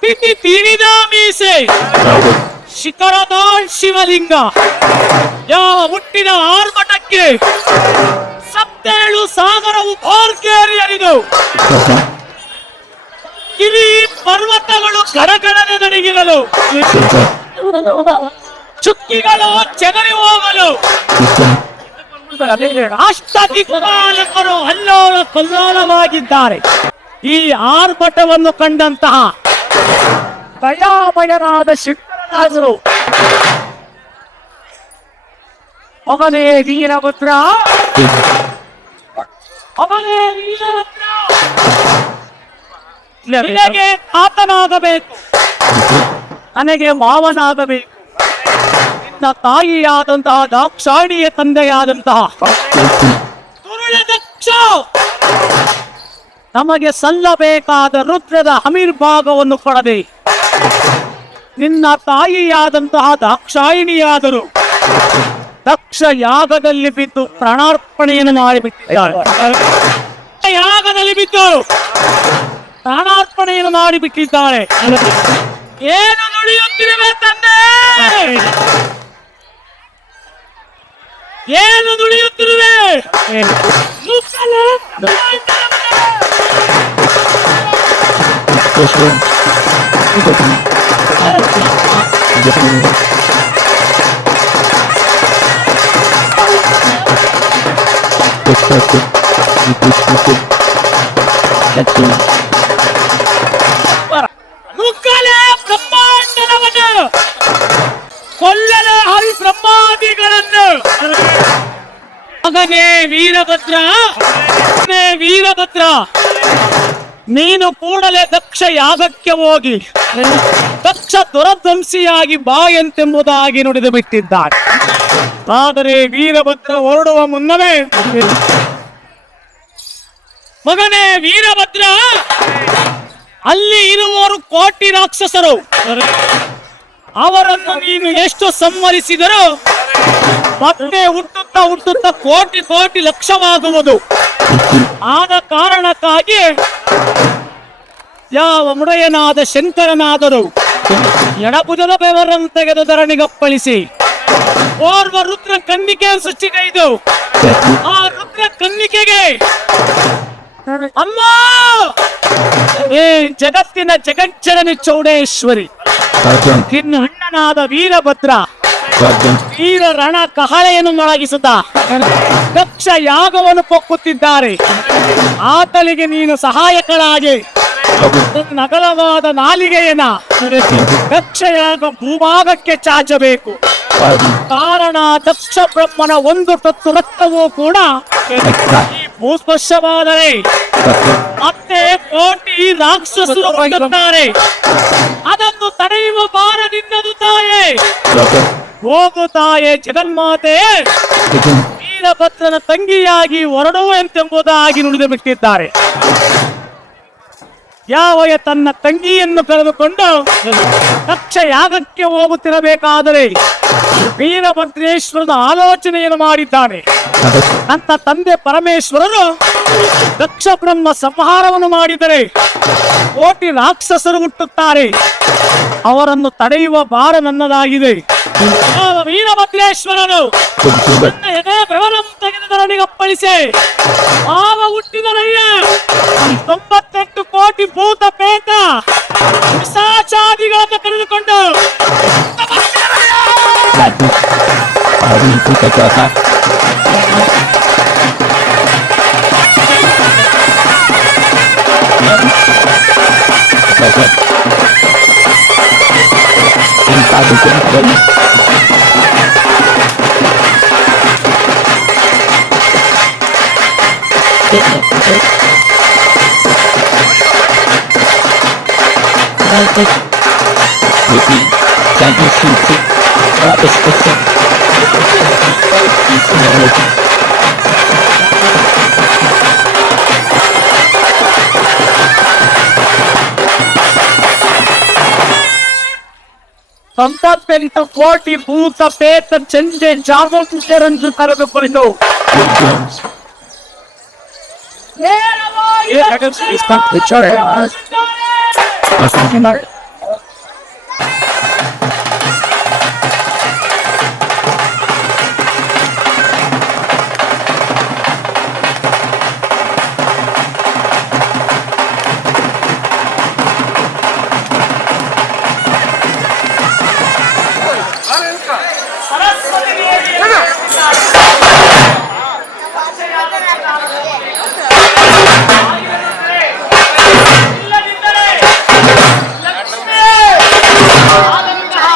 ತಿಥಿ ತೀರಿದ ಮೀಸೆ ಶಿಖರದ ಶಿವಲಿಂಗ ಯಾವ ಹುಟ್ಟಿದ ಆರ್ಭಟಕ್ಕೆ 7 ಸಾಗರವು ಓರ್ಗೇರಿ ಹರಿದು ಗಿರಿ ಪರ್ವತಗಳು ಕಡಕಡನೆ ನಡಿಗಿರಲು ಚುಕ್ಕಿಗಳು ಚೆದರಿ ಹೋಗಲು ಅಷ್ಟದಿಕ್ಪಾಲಕರು ಅಲ್ಲೋಲ ಕಲ್ಲೋಲವಾಗಿದ್ದಾರೆ. ಈ ಆರ್ಭಟವನ್ನು ಕಂಡಂತಹ ದಯಾಮಯನಾದ ಶಿವರಾಜರು ಅವನೇ ವೀರಭದ್ರ, ಅವನೇ ವೀರಭದ್ರ, ನಿನಗೆ ಆತನಾಗಬೇಕು, ನನಗೆ ಮಾವನಾಗಬೇಕು. ನಿನ್ನ ತಾಯಿಯಾದಂತಹ ದಾಕ್ಷಾಯಿಣಿಯ ತಂದೆಯಾದಂತಹ ದುರುಳ ದಕ್ಷ ನಮಗೆ ಸಲ್ಲಬೇಕಾದ ರುದ್ರದ ಹಮಿರ್ಭಾಗವನ್ನು ಕೊಡದೆ ನಿನ್ನ ತಾಯಿಯಾದಂತಹ ದಾಕ್ಷಾಯಿಣಿಯಾದರು ದಕ್ಷ ಯಾಗದಲ್ಲಿ ಬಿದ್ದು ಪ್ರಾಣಾರ್ಪಣೆಯನ್ನು ಮಾಡಿಬಿಟ್ಟಿದ್ದಾರೆ. ಯಾಗದಲ್ಲಿ ಬಿದ್ದು ಪ್ರಾಣಾರ್ಪಣೆಯನ್ನು ಮಾಡಿಬಿಟ್ಟಿದ್ದಾರೆ. ಏನು ನುಡಿಯುತ್ತಿರುವೆ ತಂದೆ? ಏನು ನುಡಿಯುತ್ತಿರುವೆ? ನುಗ್ಗಲೆ ಬ್ರಹ್ಮಾಂಡನವನ್ನು ಕೊಲ್ಲಲೆ ಹರಿ ಬ್ರಹ್ಮಾದಿಗಳನ್ನು. ಮಗನೇ ವೀರಭದ್ರ, ವೀರಭದ್ರ, ನೀನು ಕೂಡಲೇ ದಕ್ಷ ಯಾಗಕ್ಕೆ ಹೋಗಿ ದಕ್ಷ ದುರಧ್ವಂಸಿಯಾಗಿ ಬಾ ಎಂತೆಂಬುದಾಗಿ ನುಡಿದು ಬಿಟ್ಟಿದ್ದಾರೆ. ಆದರೆ ವೀರಭದ್ರ ಹೊರಡುವ ಮುನ್ನವೇ, ಮಗನೇ ವೀರಭದ್ರ, ಅಲ್ಲಿ ಇರುವವರು ಕೋಟಿ ರಾಕ್ಷಸರು, ಅವರನ್ನು ನೀನು ಎಷ್ಟು ಸಂಹರಿಸಿದರೂ ಮತ್ತೆ ಹುಟ್ಟುತ್ತಾ ಕೋಟಿ ಕೋಟಿ ಲಕ್ಷವಾಗುವುದು. ಆದ ಕಾರಣಕ್ಕಾಗಿ ಯಾವ ಮುಡೆಯನಾದ ಶಂಕರನಾದರೂ ಎಡಭುಜದ ಬೆವರನ್ನು ತೆಗೆದು ಧರಣಿಗಪ್ಪಳಿಸಿ ಓರ್ವ ರುದ್ರ ಕನ್ನಿಕೆ ಸೃಷ್ಟಿಗೈದು ಆ ರುದ್ರ ಕನ್ನಿಕೆಗೆ ಅಮ್ಮ ಏ ಜಗತ್ತಿನ ಜಗಜ್ಜನನಿ ಚೌಡೇಶ್ವರಿ, ನಿನ್ನ ಅಣ್ಣನಾದ ವೀರಭದ್ರ ವೀರ ರಣ ಕಹಳೆಯನ್ನು ಮೊಳಗಿಸುತ್ತ ದಕ್ಷ ಯಾಗವನ್ನು ಪೊಕ್ಕುತ್ತಿದ್ದಾರೆ. ಆತನಿಗೆ ನೀನು ಸಹಾಯಕರಾಗಿ ನಗಲವಾದ ನಾಲಿಗೆಯನ್ನ ದಕ್ಷಯಾಗ ಭೂಭಾಗಕ್ಕೆ ಚಾಚಬೇಕು. ಕಾರಣ ದಕ್ಷ ಬ್ರಹ್ಮನ ಒಂದು ತತ್ತು ರಕ್ತವೂ ಕೂಡ ಈ ಭೂಸ್ಪರ್ಶವಾದರೆ ಮತ್ತೆ ಕೋಟಿ ರಾಕ್ಷಸರು ಬಂದುತ್ತಾರೆ. ಅದನ್ನು ತಡೆಯುವ ಭಾರದಿಂದದು ತಾಯೇ. ಹೋಗು ತಾಯೇ ಜಗನ್ಮಾತೆ, ವೀರಭದ್ರನ ತಂಗಿಯಾಗಿ ಹೊರಡುವಂತೆಂಬುದಾಗಿ ನುಡಿದು ಬಿಟ್ಟಿದ್ದಾರೆ. ಯಾವಯ ತನ್ನ ತಂಗಿಯನ್ನು ಕರೆದುಕೊಂಡು ದಕ್ಷ ಯಾಗಕ್ಕೆ ಹೋಗುತ್ತಿರಬೇಕಾದರೆ ವೀರಭದ್ರೇಶ್ವರದ ಆಲೋಚನೆಯನ್ನು ಮಾಡಿದ್ದಾನೆ. ನನ್ನ ತಂದೆ ಪರಮೇಶ್ವರರು ದಕ್ಷ ಬ್ರಹ್ಮ ಸಂಹಾರವನ್ನು ಮಾಡಿದರೆ ಕೋಟಿ ರಾಕ್ಷಸರು ಹುಟ್ಟುತ್ತಾರೆ. ಅವರನ್ನು ತಡೆಯುವ ಭಾರ ನನ್ನದಾಗಿದೆ. ವೀರಭದ್ರೇಶ್ವರನು ನನ್ನ ಎದೆ ಬೆವರನ್ನು ತೆಗೆದು ಧರಣಿಗಪ್ಪಳಿಸಿ ಆವ ಹುಟ್ಟಿದರಯ್ಯ 98 ಕೋಟಿ ಭೂತ ಪೇತ ಪಿಶಾಚಾದಿಗಳನ್ನು ಕರೆದುಕೊಂಡು 98 ಕೋಟಿ ಭೂತ ಪೇತ ಚಂಡೆ ಜಾಗೃತಿಯರನ್ನು ಕರೆದುಕೊಂಡು Yes. ಸರಸ್ವತಿ ದೇವಿಯ ಇಲ್ಲದಿದ್ದರೆ ಲಕ್ಷ್ಮೀ ಆದಂತಹ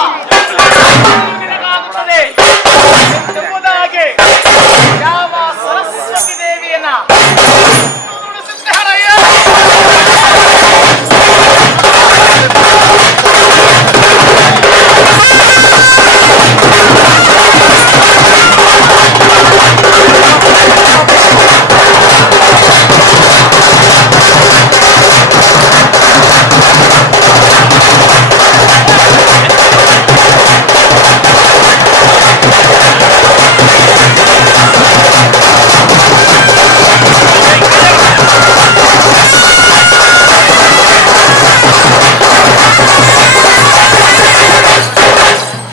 ನಿನಗಾಗುತ್ತದೆ ಎಂಬುದಾಗಿ ಯಾವ ಸರಸ್ವತಿ ದೇವಿಯನ್ನ ಸಿದ್ಧರಾಯ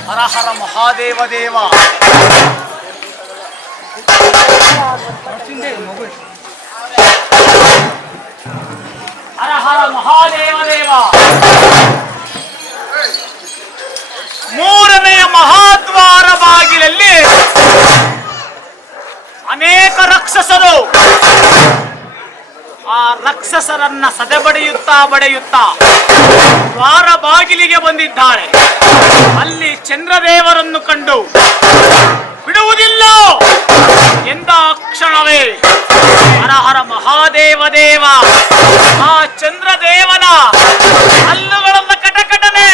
ಹರ ಹರ ಮಹಾದೇವ ದೇವ ಹರ ಹರ ಮಹಾದೇವ ದೇವ ಮೂರನೆಯ ಮಹಾದ್ವಾರ ಬಾಗಿಲಲ್ಲಿ ಅನೇಕ ರಾಕ್ಷಸರು ಆ ರಾಕ್ಷಸರನ್ನ ಸದೆಬಡಿಯುತ್ತಾ ಬಡಿಯುತ್ತಾ ದ್ವಾರ ಬಾಗಿಲಿಗೆ ಬಂದಿದ್ದಾರೆ. ಅಲ್ಲಿ ಚಂದ್ರದೇವರನ್ನು ಕಂಡು ಬಿಡುವುದಿಲ್ಲ ಎಂದ ಕ್ಷಣವೇ ಹರ ಹರ ಮಹಾದೇವ ದೇವ ಆ ಚಂದ್ರದೇವನ ಹಲ್ಲುಗಳನ್ನ ಕಟಕಟನೆ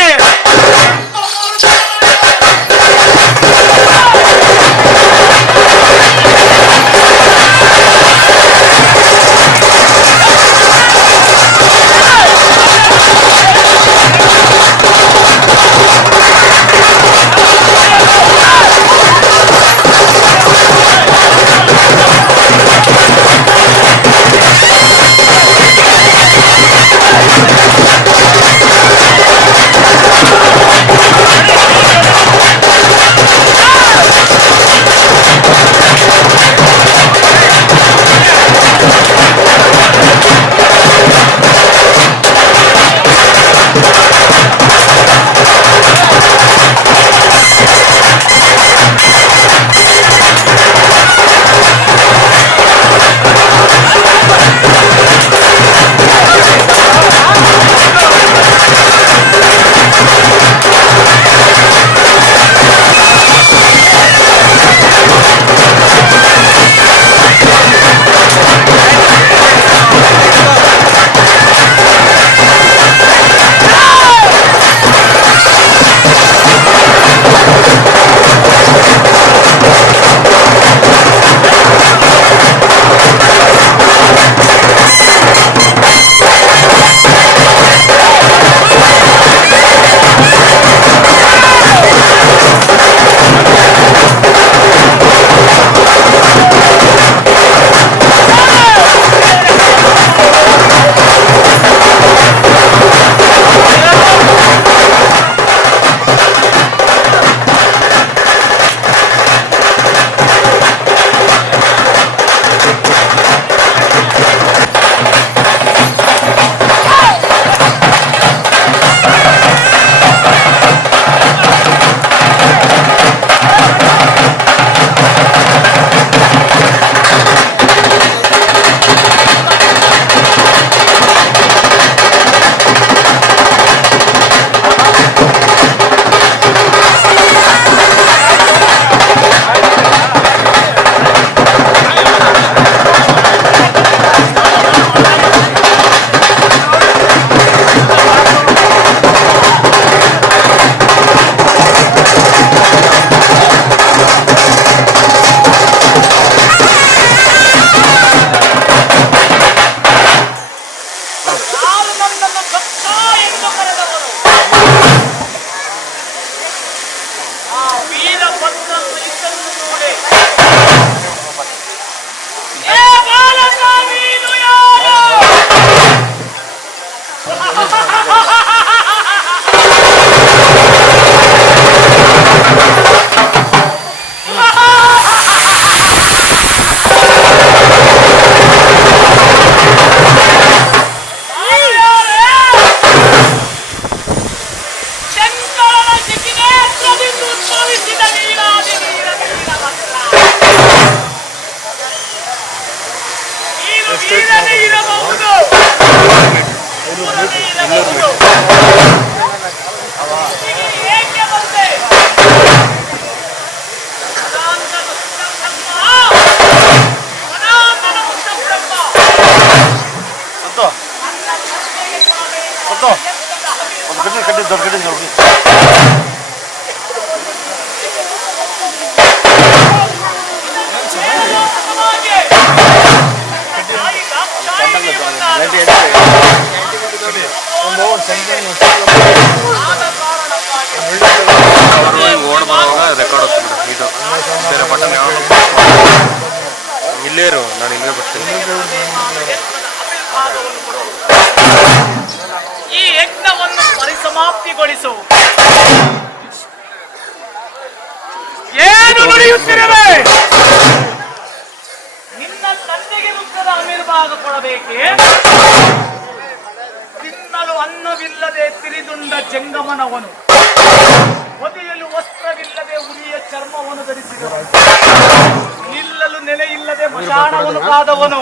ಓಡ್ ಬರುವಾಗ ರೆಕಾರ್ಡ್ ಹೋಗ್ತದೆ ಇದು ಬೇರೆ ಬಟನ್ ಯಾವ ಇಲ್ಲೇ ಇರು, ನಾನು ಇಲ್ಲೇ ಬರ್ತೀನಿ. ಈ ಯಜ್ಞವನ್ನು ಪರಿಸಮಾಪ್ತಿಗೊಳಿಸು. ಏನು ನಡೆಯುತ್ತಿರುವೆ? ನಿನ್ನ ತಂದೆಗೆ ರುದ್ರದ ಆವಿರ್ಭಾಗ ಕೊಡಬೇಕೆ? ತಿನ್ನಲು ಅನ್ನವಿಲ್ಲದೆ ತಿರಿದುಂಡ ಜಂಗಮನವನು, ಹೊದೆಯಲು ವಸ್ತ್ರವಿಲ್ಲದೆ ಉರಿಯ ಚರ್ಮವನ್ನು ಧರಿಸಿದವನು, ನಿಲ್ಲಲು ನೆಲೆಯಿಲ್ಲದೆ ಮಶಾಣವನ್ನು ಕಾದವನು,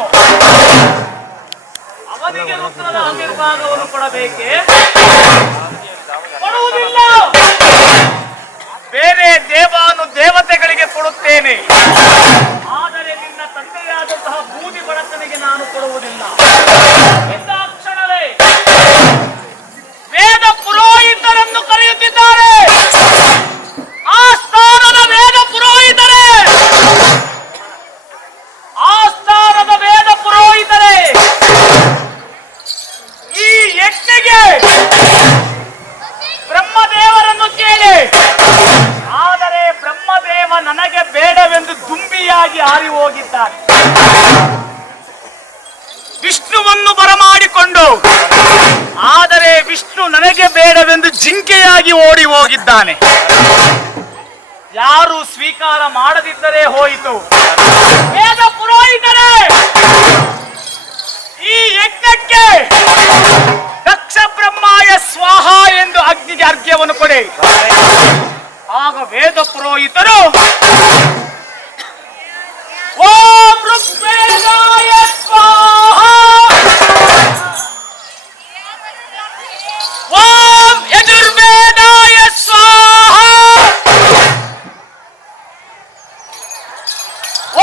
ಅವನಿಗೆ ರುದ್ರದ ಆವಿರ್ಭಾಗವನ್ನು ಕೊಡಬೇಕೆ? ಕೊಡುವುದಿಲ್ಲ. ಬೇರೆ ದೇವಾನು ದೇವತೆಗಳಿಗೆ ಕೊಡುತ್ತೇನೆ, ಆದರೆ ನಿನ್ನ ತಂದೆಯಾದಂತಹ ಬೂದಿ ಬಡತನಿಗೆ ನಾನು ಕೊಡುವುದಿಲ್ಲ. ಕ್ಷಣವೇ ವೇದ ಪುರೋಹಿತರನ್ನು ಕರೆಯುತ್ತಿದ್ದಾರೆ. ಆ ಸ್ಥಾನದ ವೇದ ಪುರೋಹಿತರೇ, ಆ ಸ್ಥಾನದ ವೇದ ಪುರೋಹಿತರೇ, ಈ ಯಜ್ಞೆಗೆ ಬ್ರಹ್ಮದೇವರನ್ನು ಕೇಳಿ. ಆದರೆ ಬ್ರಹ್ಮದೇವ ನನಗೆ ಬೇಡವೆಂದು ದುಂಬಿಯಾಗಿ ಹಾರಿ ಹೋಗಿದ್ದಾನೆ. ವಿಷ್ಣುವನ್ನು ಬರಮಾಡಿಕೊಂಡು, ಆದರೆ ವಿಷ್ಣು ನನಗೆ ಬೇಡವೆಂದು ಜಿಂಕೆಯಾಗಿ ಓಡಿ ಹೋಗಿದ್ದಾನೆ. ಯಾರು ಸ್ವೀಕಾರ ಮಾಡದಿದ್ದರೆ ಹೋಯಿತು. ವೇದ ಪುರೋಹಿತರೇ, ಈ ಯಜ್ಞಕ್ಕೆ ದಕ್ಷ ಬ್ರಹ್ಮಾಯ ಸ್ವಾಹ ಎಂದು ಅಗ್ನಿಗೆ ಅರ್ಘ್ಯವನ್ನು ಕೊಡಿ. ಆಗ ವೇದ ಪುರೋಹಿತರು ಓಂ ಋಗ್ವೇದಾಯ ಸ್ವಾಹ, ಓಂ ಯಜುರ್ವೇದಾಯ ಸ್ವಾಹ,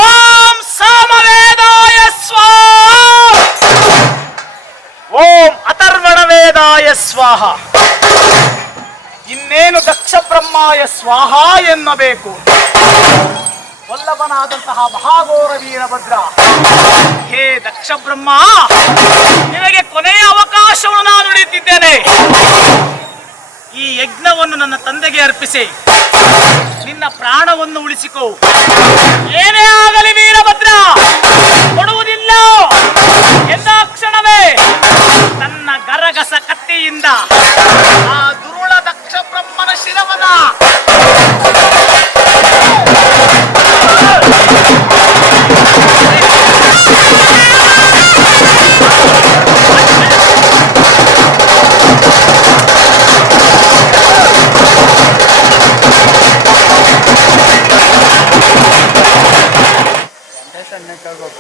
ಓಂ ಸಾಮವೇದಾಯ ಸ್ವಾಹ, ಓಂ ಅಥರ್ವಣ ವೇದಾಯ ಸ್ವಾಹ. ಇನ್ನೇನು ದಕ್ಷ ಬ್ರಹ್ಮಾಯ ಸ್ವಾಹ ಎನ್ನಬೇಕು. ವಲ್ಲಭನಾದಂತಹ ಮಹಾಘೋರ ವೀರಭದ್ರ, ಹೇ ದಕ್ಷ ಬ್ರಹ್ಮ, ನಿನಗೆ ಕೊನೆಯ ಅವಕಾಶವನ್ನು ನಾನು ನೀಡುತ್ತಿದ್ದೇನೆ. ಈ ಯಜ್ಞವನ್ನು ನನ್ನ ತಂದೆಗೆ ಅರ್ಪಿಸಿ ನಿನ್ನ ಪ್ರಾಣವನ್ನು ಉಳಿಸಿಕೋ. ಏನೇ ಆಗಲಿ ವೀರಭದ್ರ, ಕೊಡುವುದಿಲ್ಲ ಎಂದ ಕ್ಷಣವೇ ತನ್ನ ಗರಗಸ ಕತ್ತಿಯಿಂದ ಆ ದುರುಳ ದಕ್ಷ ಬ್ರಹ್ಮನ ಶಿರವನ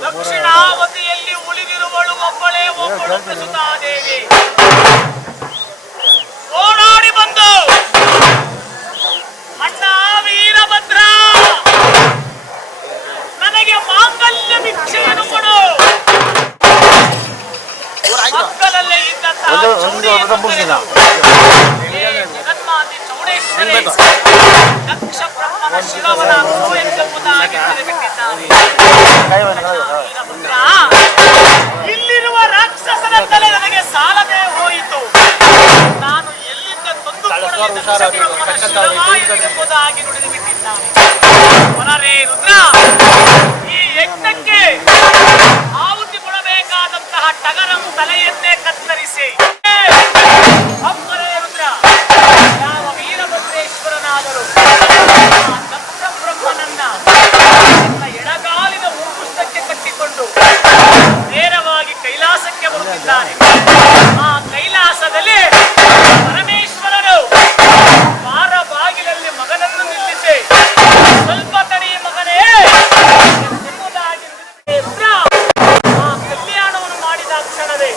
ದಕ್ಷಿಣಾವತಿಯಲ್ಲಿ ಉಳಿದಿರುವಳು ಒಬ್ಬಳೇ ಒಬ್ಬಳು ಸುತಾದೇವಿ. ಓಡಾಡಿ ಬಂದು ಅಣ್ಣ ವೀರಭದ್ರ, ನನಗೆ ಮಾಂಗಲ್ಯ ಭಿಕ್ಷೆಯನ್ನು ಕೊಡು. ಮಕ್ಕಳಲ್ಲೇ ಇದ್ದಂತಹ ಜಗನ್ಮಾತೆ ಚೌಡೇಶ್ವರಿ ದಕ್ಷ ಬ್ರಹ್ಮನ ಶಿರವನ ಎಂಬುದಾಗಿ ಬಿಟ್ಟಿದ್ದಾನೆ. ಇಲ್ಲಿರುವ ರಾಕ್ಷಸನ ತಲೆ ನನಗೆ ಸಾಲದೆ ಹೋಯಿತು. ನಾನು ಎಲ್ಲಿಂದ ತಂದು ಎಂಬುದಾಗಿ ನುಡಿದು ಬಿಟ್ಟಿದ್ದಾನೆ. ಹೊರರೇ ರುದ್ರ, ಈ ಯಜ್ಞಕ್ಕೆ ಆಹುತಿ ಕೊಡಬೇಕಾದಂತಹ ಟಗರಂ ತಲೆಯನ್ನೇ ಕತ್ತರಿಸಿ. ಅಪ್ಪರೇ ರುದ್ರ, ಯಾವ ವೀರಭದ್ರೇಶ್ವರನಾದರೂ ದಕ್ಷ ಬ್ರಹ್ಮನನ್ನ ಎಡಗಾಲಿನ ಉಂಗುಷ್ಟಕ್ಕೆ ಕಟ್ಟಿಕೊಂಡು ನೇರವಾಗಿ ಕೈಲಾಸಕ್ಕೆ ಬರುತ್ತಿದ್ದಾನೆ. ಆ ಕೈಲಾಸದಲ್ಲಿ ಪರಮೇಶ್ವರರು ದ್ವಾರ ಬಾಗಿಲಲ್ಲಿ ಮಗನನ್ನು ನಿಲ್ಲಿಸಿ, ಸ್ವಲ್ಪ ತಡಿ ಮಗನೇ ಎಂಬುದಾಗಿ ಆ ಕಲ್ಯಾಣವನ್ನು ಮಾಡಿದ ಕ್ಷಣವೇ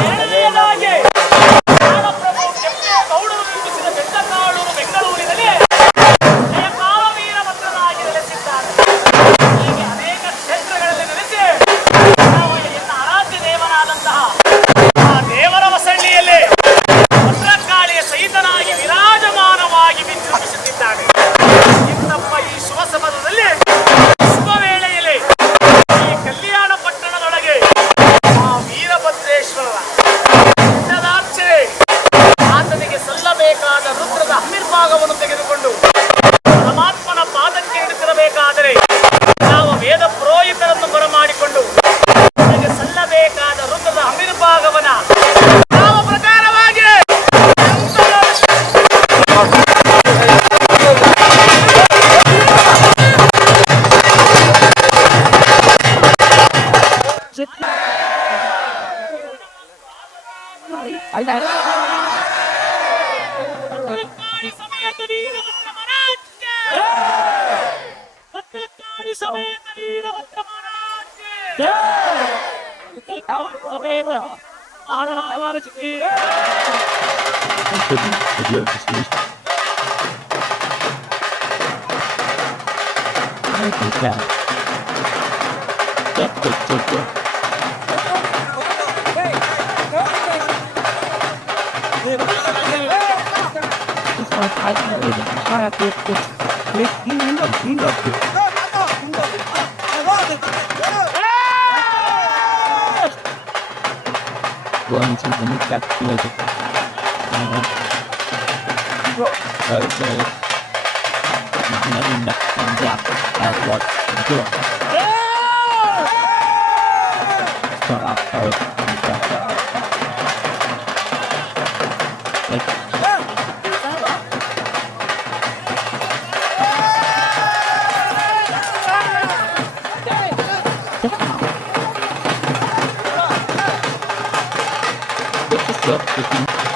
ಎರಡನೆಯದಾಗಿ ಪ್ರಾಣಪ್ರಭು ಕೆಂಪೇಗೌಡರು ನಿರ್ಮಿಸಿದ ಬೆಟ್ಟಕಾಳೂರು ಬೆಂಗಳೂರಿನಲ್ಲಿ ಜಯಕಾಲವೀರ ಭದ್ರನಾಗಿ ನೆಲೆಸಿದ್ದಾರೆ. ಹೀಗೆ ಅನೇಕ ಕ್ಷೇತ್ರಗಳಲ್ಲಿ ನೆಲೆಸಿ ನಾವು ಎನ್ನ ಆರಾಧ್ಯ ದೇವನಾದಂತಹ ಆ ದೇವರ ವಸಳ್ಳಿಯಲ್ಲಿ ಭದ್ರಕಾಳಿಯ ಸಹಿತನಾಗಿ ವಿರಾಜಮಾನವಾಗಿ ವಿಜೃಂಭಿಸುತ್ತಿದ್ದಾನೆ. ಇಂತಪ್ಪ ಈ ಶುಭ ಸಮಯದಲ್ಲಿ ಶುಭ ವೇಳೆಯಲ್ಲಿ ಈ ಕಲ್ಯಾಣ ಪಟ್ಟಣದೊಳಗೆ ಆ ವೀರಭದ್ರೇಶ್ವರರ ಬೆಟ್ಟದಾರ್ಚನೆ ಆತನಿಗೆ ಸಲ್ಲಬೇಕಾದ ರುದ್ರದ ಹಮ್ಮಿರ್ಭಾಗವನ್ನು ತೆಗೆದುಕೊಂಡು ಪರಮಾತ್ಮನ ಪಾದಕ್ಕೆ ಇಡುತ್ತಿರಬೇಕಾದರೆ ನಾವು ವೇದ ಪುರೋಹಿತರನ್ನು ಬರಮಾಡಿಕೊಂಡು ಅವರಿಗೆ ಸಲ್ಲಬೇಕಾದ ರುದ್ರದ ಹಮ್ಮಿರ್ಭಾಗವನ್ನ ಯಾವ ಪ್ರಕಾರವಾಗಿ ಸಮೇತ ವೀರಭದ್ರ ಮಹಾರಾಜ್ಗೆ ಭದ್ರಕಾಳಿ ಸಮೇತ Veerabhadra ಮಹಾರಾಜ್ಗೆ Going to the next activity. Stop.